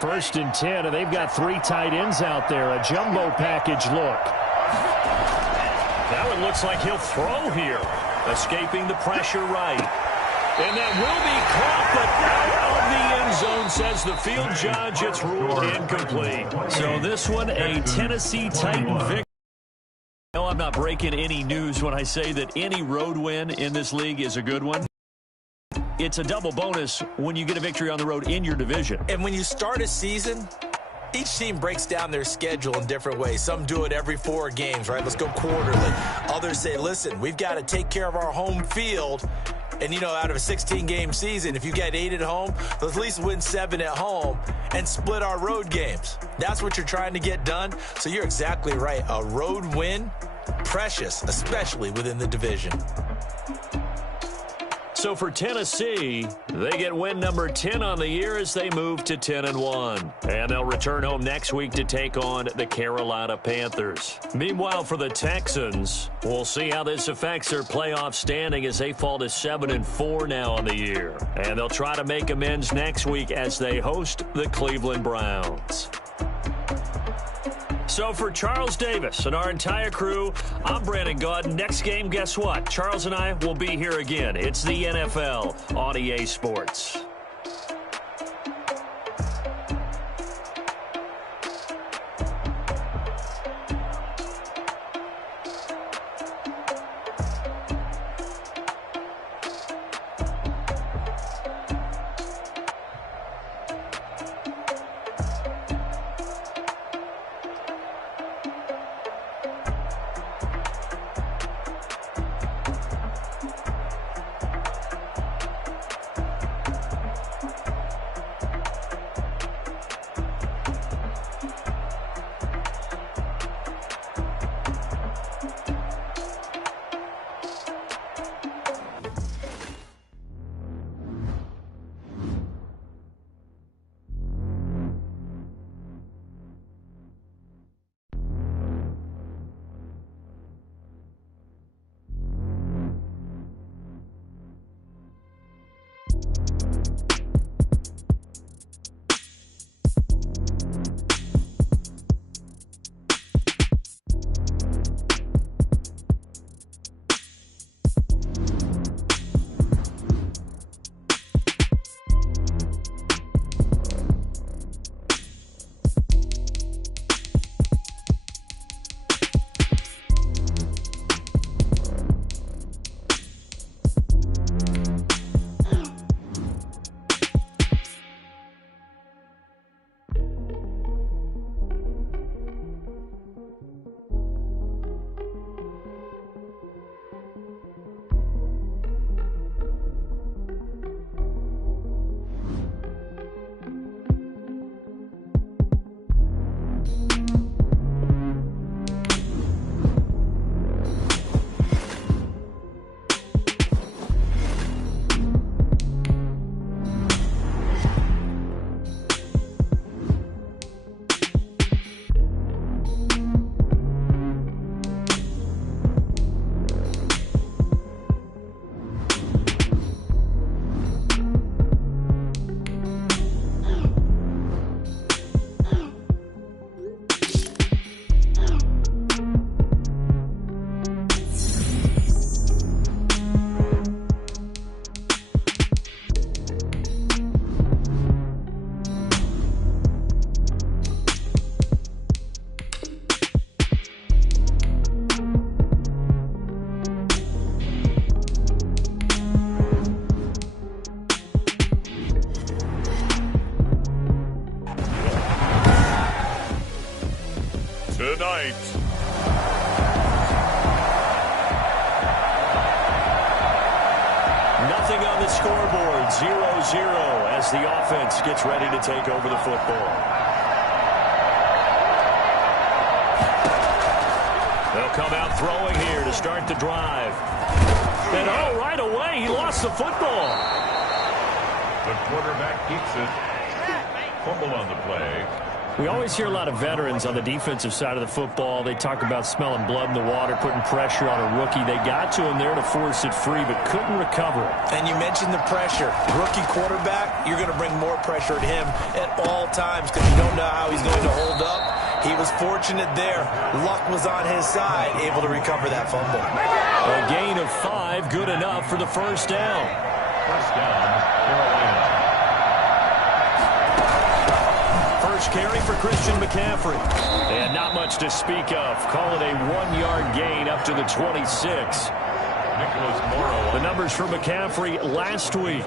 1st and 10, and they've got 3 tight ends out there. A jumbo package look. Now it looks like he'll throw here. Escaping the pressure right. And that will be caught, but out of the end zone, says the field judge. It's ruled incomplete. So this one, a Tennessee Titan victory. No, I'm not breaking any news when I say that any road win in this league is a good one. It's a double bonus when you get a victory on the road in your division. And when you start a season, each team breaks down their schedule in different ways. Some do it every 4 games, right? Let's go quarterly. Others say, listen, we've got to take care of our home field. And, you know, out of a 16-game season, if you get 8 at home, let's at least win 7 at home and split our road games. That's what you're trying to get done. So you're exactly right. A road win, precious, especially within the division. So for Tennessee, they get win number 10 on the year as they move to 10-1. And they'll return home next week to take on the Carolina Panthers. Meanwhile, for the Texans, we'll see how this affects their playoff standing as they fall to 7-4 now on the year. And they'll try to make amends next week as they host the Cleveland Browns. So for Charles Davis and our entire crew, I'm Brandon Gaudin. Next game, guess what? Charles and I will be here again. It's the NFL on EA Sports. scoreboard, 0-0 as the offense gets ready to take over the football. They'll come out throwing here to start the drive. And right away, he lost the football. The quarterback keeps it. Fumble on the play. We always hear a lot of veterans on the defensive side of the football. They talk about smelling blood in the water, putting pressure on a rookie. They got to him there to force it free, but couldn't recover it. And you mentioned the pressure. Rookie quarterback, you're going to bring more pressure at him at all times because you don't know how he's going to hold up. He was fortunate there. Luck was on his side, able to recover that fumble. A gain of 5, good enough for the first down. First down, Carolina. First carry for Christian McCaffrey. And not much to speak of. Call it a 1-yard gain up to the 26. Nicholas Morrow. The numbers for McCaffrey last week.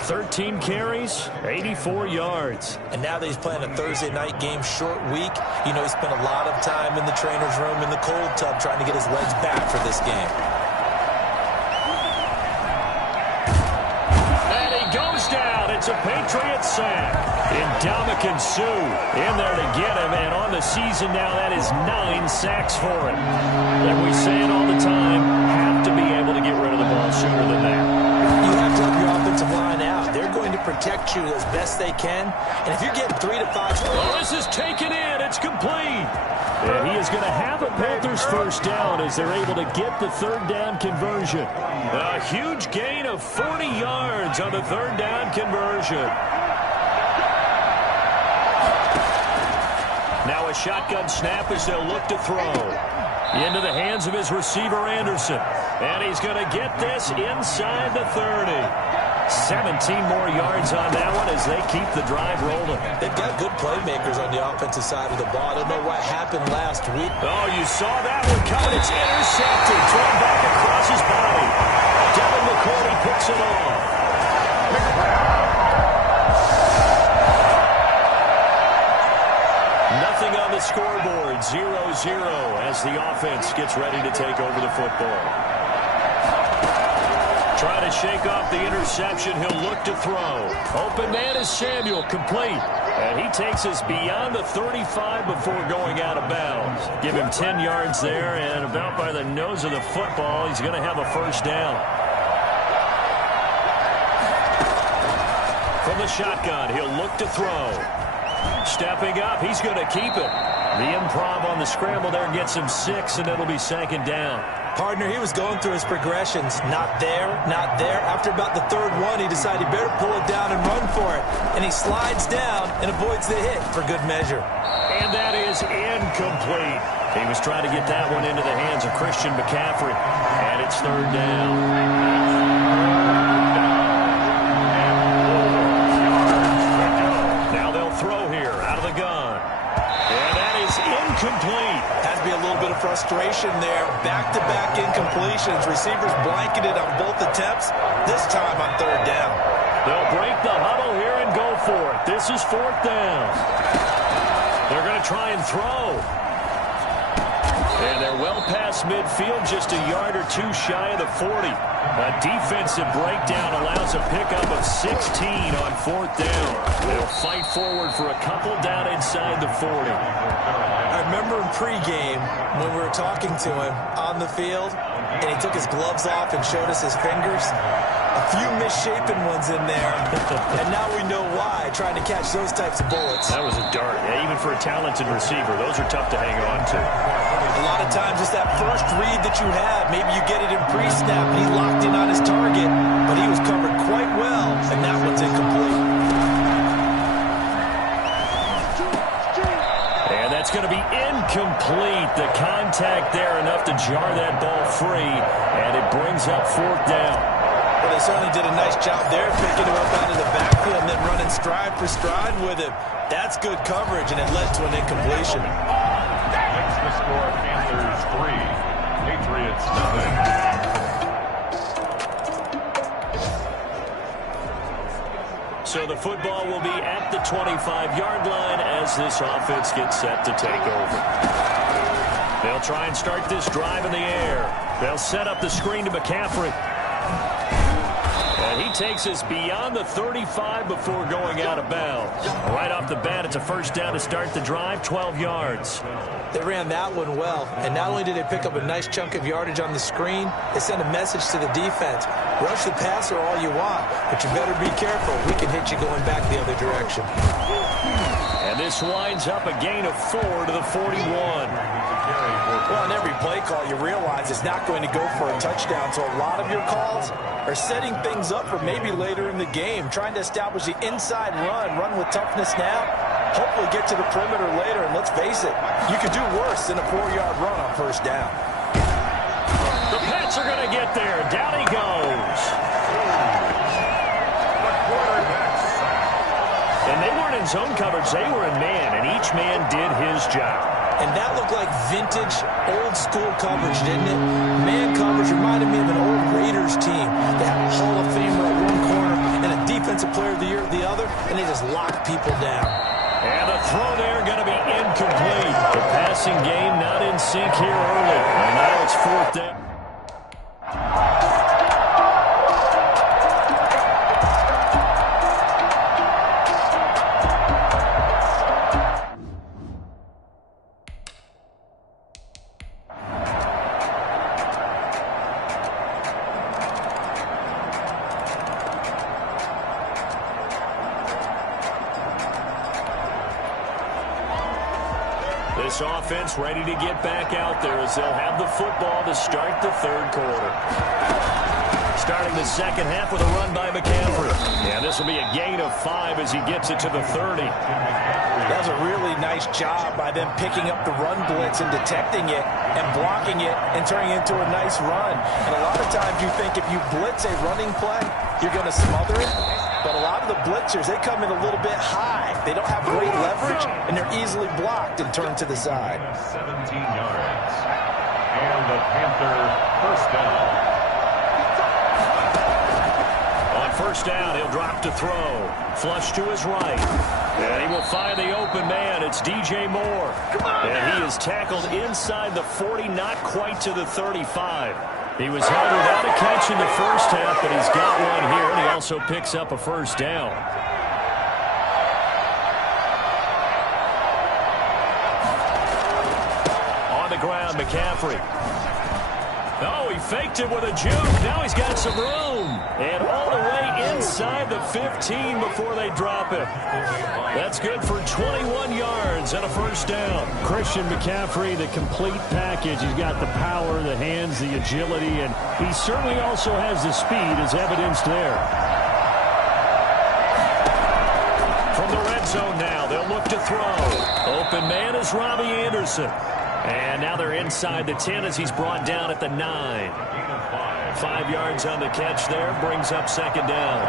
13 carries, 84 yards. And now that he's playing a Thursday night game, short week, you know he spent a lot of time in the trainer's room in the cold tub trying to get his legs back for this game. And he goes down. It's a Patriots sack. Ndamukong Suh in there to get him. And on the season now, that is 9 sacks for him. And we say it all the time, have to be able to get rid of the ball sooner than that. You have to help your offensive line out. They're going to protect you as best they can. And if you're getting 3 to 5... Oh, this is taken in. It's complete. And he is going to have a Panthers first down as they're able to get the third down conversion. A huge gain of 40 yards on the third down conversion. Now a shotgun snap as they'll look to throw. Into the hands of his receiver, Anderson. And he's going to get this inside the 30. 17 more yards on that one as they keep the drive rolling. They've got good playmakers on the offensive side of the ball. I don't know what happened last week. Oh, you saw that one coming. It's intercepted. Thrown back across his body. Devin McCourty picks it off. Nothing on the scoreboard. 0-0 as the offense gets ready to take over the football. Trying to shake off the interception. He'll look to throw. Open man is Samuel, complete. And he takes us beyond the 35 before going out of bounds. Give him 10 yards there, and about by the nose of the football, he's going to have a first down. From the shotgun, he'll look to throw. Stepping up, he's going to keep it. The improv on the scramble there gets him 6, and it'll be second down. Partner, he was going through his progressions. Not there, not there. After about the third one, he decided he better pull it down and run for it. And he slides down and avoids the hit for good measure. And that is incomplete. He was trying to get that one into the hands of Christian McCaffrey. And it's third down. Now they'll throw here out of the gun. And that is incomplete. Has to be a little bit of frustration there. Back-to-back incompletions. Receivers blanketed on both attempts. This time on third down. They'll break the huddle here and go for it. This is fourth down. They're going to try and throw. And they're well past midfield, just a yard or two shy of the 40. A defensive breakdown allows a pickup of 16 on fourth down. They'll fight forward for a couple down inside the 40. I remember in pregame when we were talking to him on the field, and he took his gloves off and showed us his fingers. A few misshapen ones in there, and now we know why, trying to catch those types of bullets. That was a dart. Yeah, even for a talented receiver, those are tough to hang on to. A lot of times it's that first read that you have. Maybe you get it in pre-snap, and he locked in on his target, but he was covered quite well, and that one's incomplete. And that's going to be incomplete. The contact there enough to jar that ball free, and it brings up fourth down. Well, they certainly did a nice job there, picking him up out of the backfield and then running stride for stride with him. That's good coverage, and it led to an incompletion. That's the score. Panthers 3, Patriots 9. So the football will be at the 25-yard line as this offense gets set to take over. They'll try and start this drive in the air. They'll set up the screen to McCaffrey. And he takes us beyond the 35 before going out of bounds. Right off the bat, it's a first down to start the drive, 12 yards. They ran that one well, and not only did they pick up a nice chunk of yardage on the screen, they sent a message to the defense. Rush the passer all you want, but you better be careful. We can hit you going back the other direction. And this winds up a gain of 4 to the 41. Well, on every play call, you realize it's not going to go for a touchdown, so a lot of your calls are setting things up for maybe later in the game, trying to establish the inside run with toughness now, hopefully get to the perimeter later, and let's face it, you could do worse than a 4-yard run on first down. The Pats are going to get there. Down he goes. And they weren't in zone coverage. They were in man, and each man did his job. And that looked like vintage, old-school coverage, didn't it? Man coverage reminded me of an old Raiders team. They had a Hall of Famer at one corner and a Defensive Player of the Year at the other, and they just locked people down. And the throw there going to be incomplete. The passing game not in sync here early. And now it's fourth down. This offense ready to get back out there as they'll have the football to start the third quarter. Starting the second half with a run by McCaffrey. And this will be a gain of 5 as he gets it to the 30. That was a really nice job by them picking up the run blitz and detecting it and blocking it and turning it into a nice run. And a lot of times you think if you blitz a running play, you're going to smother it. But a lot of the blitzers, they come in a little bit high. They don't have great leverage, and they're easily blocked and turned to the side. 17 yards. And the Panther first down. On first down, he'll drop to throw. Flush to his right. And he will find the open man. It's DJ Moore. And he is tackled inside the 40, not quite to the 35. He was held without a catch in the first half, but he's got one here, and he also picks up a first down. On the ground, McCaffrey. Oh, he faked it with a juke. Now he's got some room. And all the way inside the 15 before they drop it. That's good for 21 yards and a first down. Christian McCaffrey, the complete package. He's got the power, the hands, the agility, and he certainly also has the speed as evidenced there. From the red zone now, they'll look to throw. Open man is Robbie Anderson. And now they're inside the 10 as he's brought down at the 9. 5 yards on the catch there, brings up second down.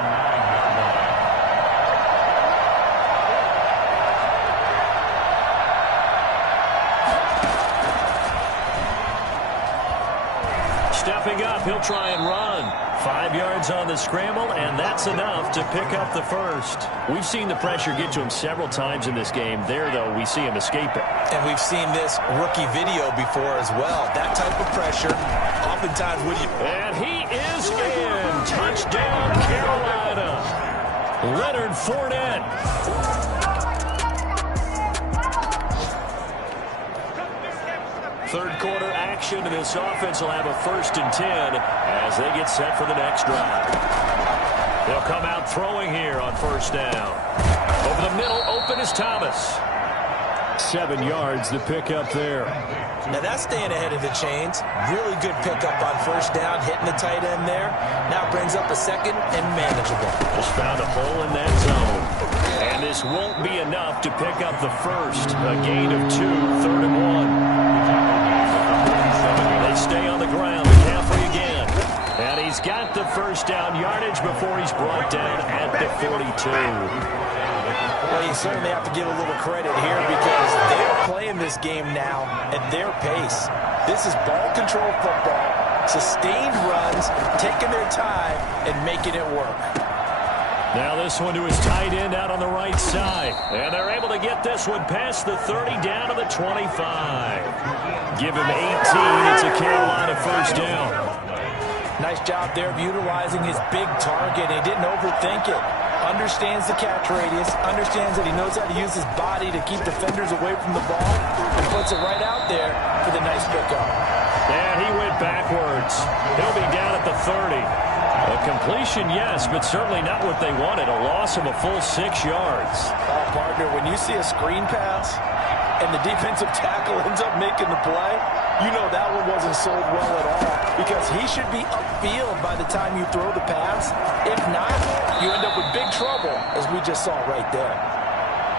Stepping up, he'll try and run. 5 yards on the scramble, and that's enough to pick up the first. We've seen the pressure get to him several times in this game. There, though, we see him escape it. And we've seen this rookie video before as well. That type of pressure, oftentimes when you... And he is in. Touchdown, Carolina. Leonard Fournette. Third quarter action, and this offense will have a 1st and 10 as they get set for the next drive. They'll come out throwing here on first down. Over the middle, open is Thomas. 7 yards to pick up there. Now that's staying ahead of the chains. Really good pickup on first down, hitting the tight end there. Now brings up a second and manageable. Just found a hole in that zone. And this won't be enough to pick up the first. A gain of 2, 3rd and 1. They stay on the ground. McCaffrey again. And he's got the first down yardage before he's brought down at the 42. Well, you certainly have to give a little credit here because they're playing this game now at their pace. This is ball control football, sustained runs, taking their time, and making it work. Now this one to his tight end out on the right side. And they're able to get this one past the 30 down to the 25. Give him 18. It's a Carolina first down. Nice job there of utilizing his big target. He didn't overthink it. Understands the catch radius, understands that he knows how to use his body to keep defenders away from the ball, and puts it right out there for the nice pickup. And he went backwards. He'll be down at the 30. A completion, yes, but certainly not what they wanted. A loss of a full 6 yards. Partner, when you see a screen pass and the defensive tackle ends up making the play, you know that one wasn't sold well at all, because he should be upfield by the time you throw the pass. If not, you end up with big trouble, as we just saw right there.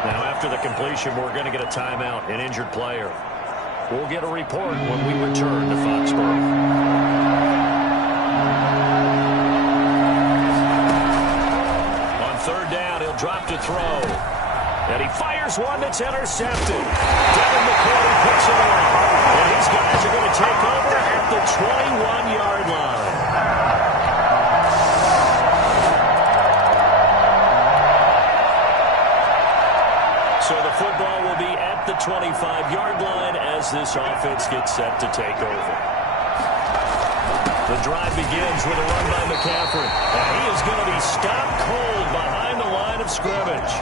Now, after the completion, we're going to get a timeout, an injured player. We'll get a report when we return to Foxborough. On third down, he'll drop to throw. And he fires one that's intercepted. Devin McCourty puts it on. And these guys are going to take over at the 21-yard line. So the football will be at the 25-yard line as this offense gets set to take over. The drive begins with a run by McCaffrey. And he is going to be stopped cold behind the line of scrimmage.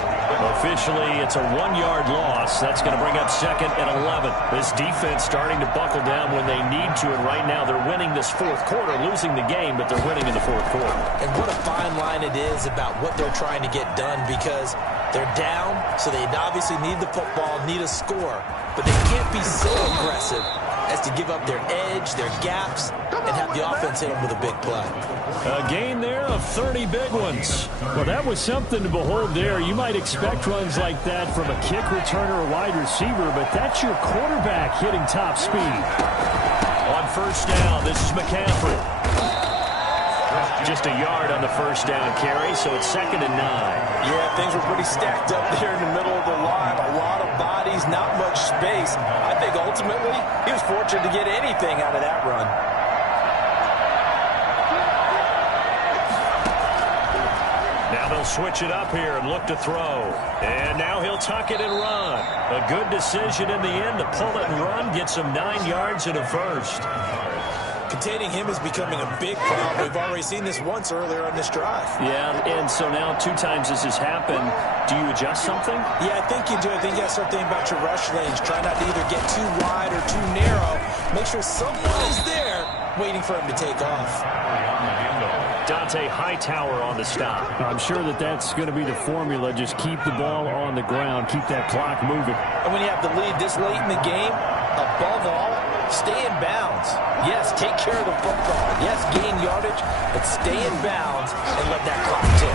Officially, it's a 1-yard loss. That's going to bring up second and 11. This defense starting to buckle down when they need to, and right now they're winning this fourth quarter, losing the game, but they're winning in the fourth quarter. And what a fine line it is about what they're trying to get done, because they're down, so they obviously need the football, need a score, but they can't be so aggressive as to give up their edge, their gaps, and have the offense hit them with a big play. A gain there of 30 big ones. Well, that was something to behold there. You might expect runs like that from a kick returner or wide receiver, but that's your quarterback hitting top speed. On first down, this is McCaffrey. Just a yard on the first down carry, so it's second and 9. Yeah, things were pretty stacked up there in the middle of the line. A lot of bodies, not much space. I think ultimately he was fortunate to get anything out of that run. Now they'll switch it up here and look to throw. And now he'll tuck it and run. A good decision in the end to pull it and run, gets him 9 yards and a first. Containing him is becoming a big problem. We've already seen this once earlier on this drive. Yeah, and so now 2 times this has happened. Do you adjust something? Yeah, I think you do. I think you got to start thinking about your rush lanes. Try not to either get too wide or too narrow. Make sure someone is there waiting for him to take off. Dante Hightower on the stop. I'm sure that that's going to be the formula. Just keep the ball on the ground. Keep that clock moving. And when you have the lead this late in the game, above all, stay in bounds. Yes, take care of the football. Yes, gain yardage, but stay in bounds and let that clock tick.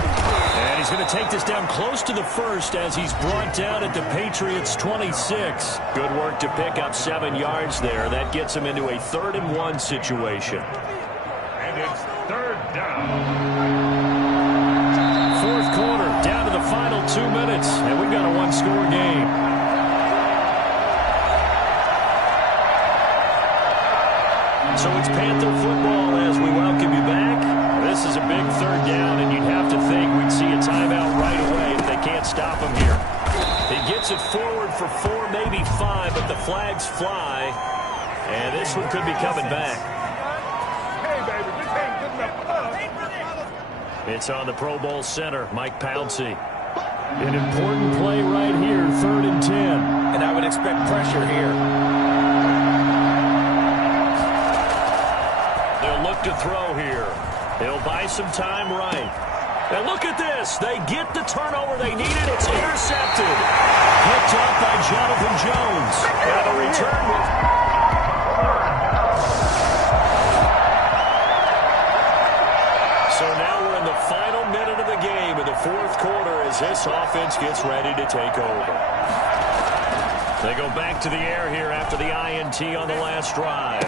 And he's going to take this down close to the first as he's brought down at the Patriots' 26. Good work to pick up 7 yards there. That gets him into a 3rd and 1 situation. And it's third down. Fourth quarter, down to the final 2 minutes, and we've got a 1-score game. So it's Panther football as we welcome you back. This is a big 3rd down, and you'd have to think we'd see a timeout right away if they can't stop him here. He gets it forward for 4, maybe 5, but the flags fly, and this one could be coming back. It's on the Pro Bowl center, Mike Pouncey. An important play right here, 3rd and 10. And I would expect pressure here. They'll look to throw here. They'll buy some time right. And look at this. They get the turnover they needed. It's intercepted. Picked up by Jonathan Jones. And a return with... So now we're in the final minute of the game in the 4th quarter as this offense gets ready to take over. They go back to the air here after the INT on the last drive.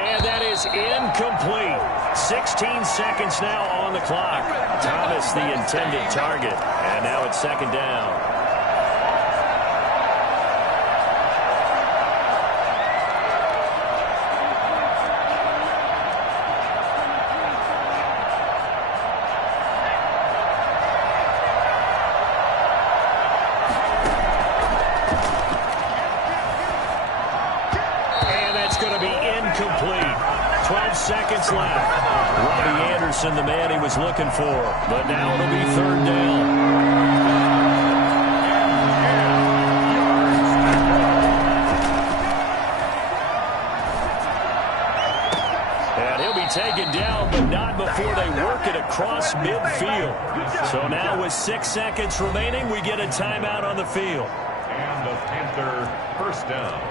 And that is incomplete. 16 seconds now on the clock. Thomas the intended target. And now it's 2nd down. And that's going to be incomplete. 12 seconds left. Anderson the man he was looking for. But now it'll be third down. Taken down, but not before they work it across midfield. So now with 6 seconds remaining, we get a timeout on the field. And the Panther first down.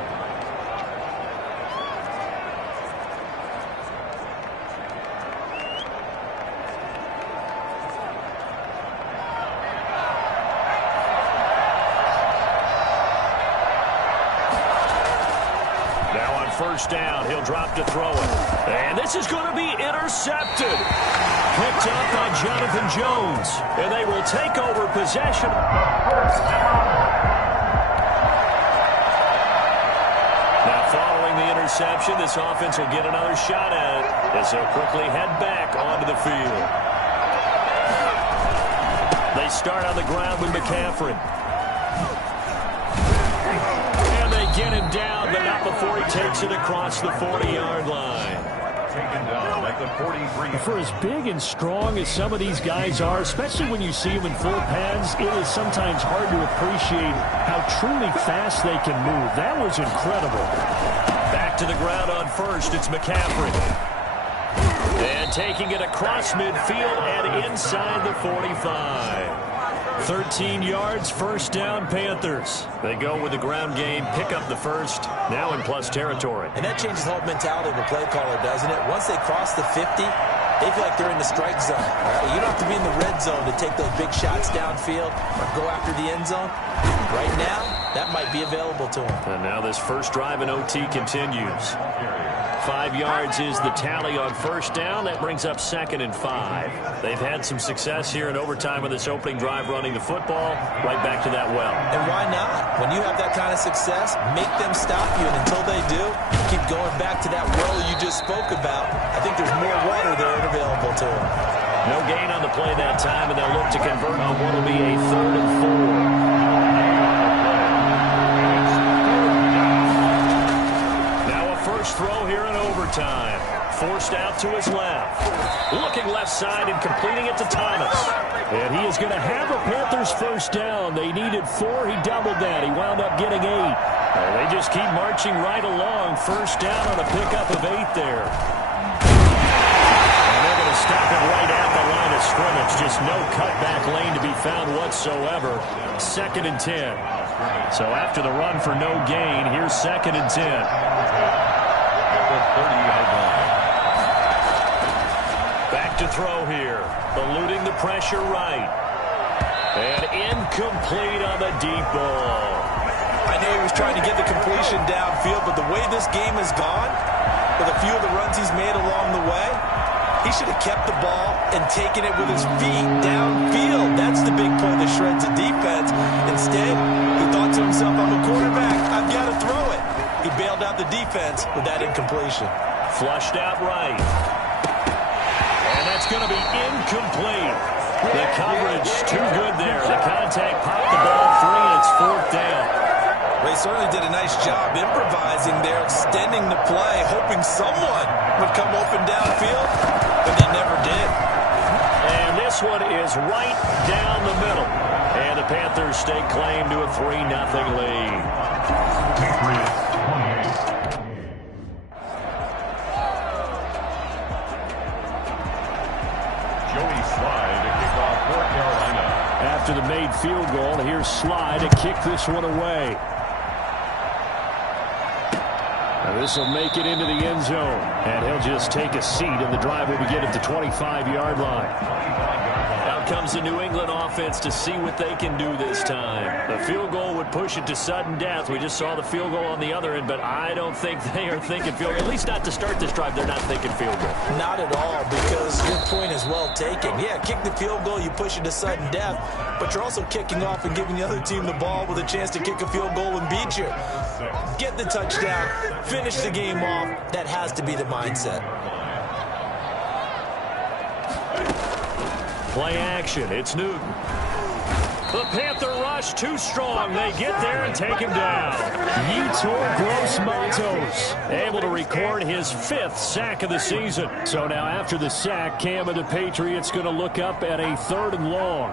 First down, he'll drop to throw it. And this is going to be intercepted. Picked up by Jonathan Jones. And they will take over possession. Now following the interception, this offense will get another shot at it as they'll quickly head back onto the field. They start on the ground with McCaffrey. Get him down, but not before he takes it across the 40-yard line. Taken down at the 43. For as big and strong as some of these guys are, especially when you see them in full pads, it is sometimes hard to appreciate how truly fast they can move. That was incredible. Back to the ground on first, it's McCaffrey. And taking it across midfield and inside the 45. 13 yards, first down, Panthers. They go with the ground game, pick up the first, now in plus territory. And that changes the whole mentality of a play caller, doesn't it? Once they cross the 50, they feel like they're in the strike zone. You don't have to be in the red zone to take those big shots downfield or go after the end zone. Right now, that might be available to them. And now this first drive in OT continues. 5 yards is the tally on first down. That brings up 2nd and 5. They've had some success here in overtime with this opening drive running the football. Right back to that well. And why not? When you have that kind of success, make them stop you. And until they do, keep going back to that well you just spoke about. I think there's more water there available to them. No gain on the play that time, and they'll look to convert on what will be a 3rd and 4. Throw here in overtime. Forced out to his left. Looking left side and completing it to Thomas. And he is going to have a Panthers first down. They needed 4. He doubled that. He wound up getting 8. And they just keep marching right along. First down on a pickup of 8 there. And they're going to stop it right at the line of scrimmage. Just no cutback lane to be found whatsoever. 2nd and 10. So after the run for no gain, here's 2nd and 10. 30-yard line. Back to throw here. Eluding the pressure right. And incomplete on the deep ball. I know he was trying to get the completion downfield, but the way this game has gone, with a few of the runs he's made along the way, he should have kept the ball and taken it with his feet downfield. That's the big play that shreds the defense. Instead, he thought to himself, I'm a quarterback. I've got to throw it. He bailed out the defense with that incompletion. Flushed out right. And that's going to be incomplete. The coverage too good there. The contact popped the ball free, and it's 4th down. They certainly did a nice job improvising there, extending the play, hoping someone would come open downfield, but they never did. And this one is right down the middle. And the Panthers stake claim to a 3-0 lead. After the made field goal, here's Sly to kick this one away. Now this will make it into the end zone, and he'll just take a seat, and the drive will begin at the 25-yard line. Out comes the New England offense to see what they can do this time. The field goal would push it to sudden death. We just saw the field goal on the other end, but I don't think they are thinking field goal. At least not to start this drive, they're not thinking field goal. Not at all, because your point is well taken. Yeah, kick the field goal, you push it to sudden death, but you're also kicking off and giving the other team the ball with a chance to kick a field goal and beat you. Get the touchdown, finish the game off. That has to be the mindset. Play action. It's Newton. The Panther rush too strong. They get there and take him down. Yetur Gross-Matos able to record his 5th sack of the season. So now after the sack, Cam of the Patriots going to look up at a 3rd and long.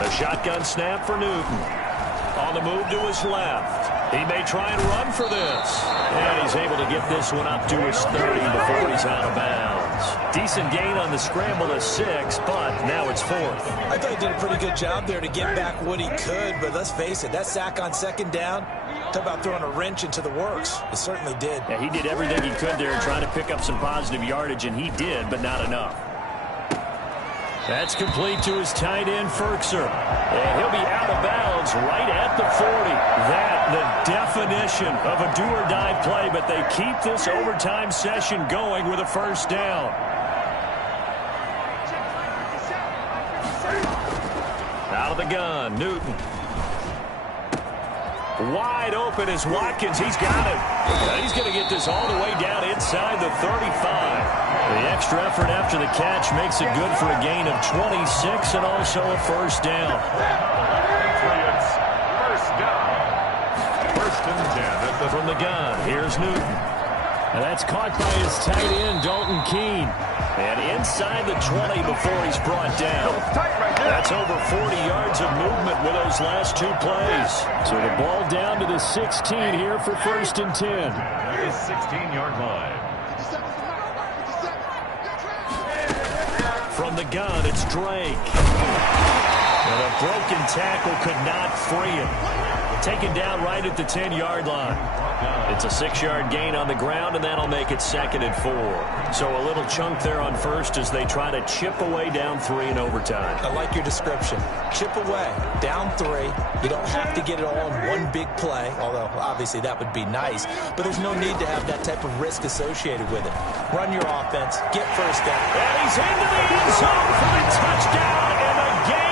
A shotgun snap for Newton. On the move to his left. He may try and run for this. And he's able to get this one up to his 30 before he's out of bounds. Decent gain on the scramble to 6, but now it's 4th. I thought he did a pretty good job there to get back what he could, but let's face it, that sack on 2nd down, talk about throwing a wrench into the works. It certainly did. Yeah, he did everything he could there trying to pick up some positive yardage, and he did, but not enough. That's complete to his tight end, Firkser. And he'll be out of bounds right at the 40. That, the definition of a do-or-die play, but they keep this overtime session going with a 1st down. Out of the gun, Newton. Wide open is Watkins. He's got it. And he's going to get this all the way down inside the 35. The extra effort after the catch makes it good for a gain of 26 and also a 1st down. Patriots, 1st down. 1st and 10. From the gun, here's Newton. And that's caught by his tight end, Dalton Keene. And inside the 20 before he's brought down. That's over 40 yards of movement with those last 2 plays. So the ball down to the 16 here for 1st and 10. The 16-yard line. From the gun, it's Drake. And a broken tackle could not free him. Taken down right at the 10-yard line. It's a 6-yard gain on the ground, and that'll make it 2nd and 4. So a little chunk there on 1st as they try to chip away down 3 in overtime. I like your description. Chip away, down 3. You don't have to get it all in one big play, although obviously that would be nice. But there's no need to have that type of risk associated with it. Run your offense, get 1st down. And he's into the end zone for the touchdown and the game.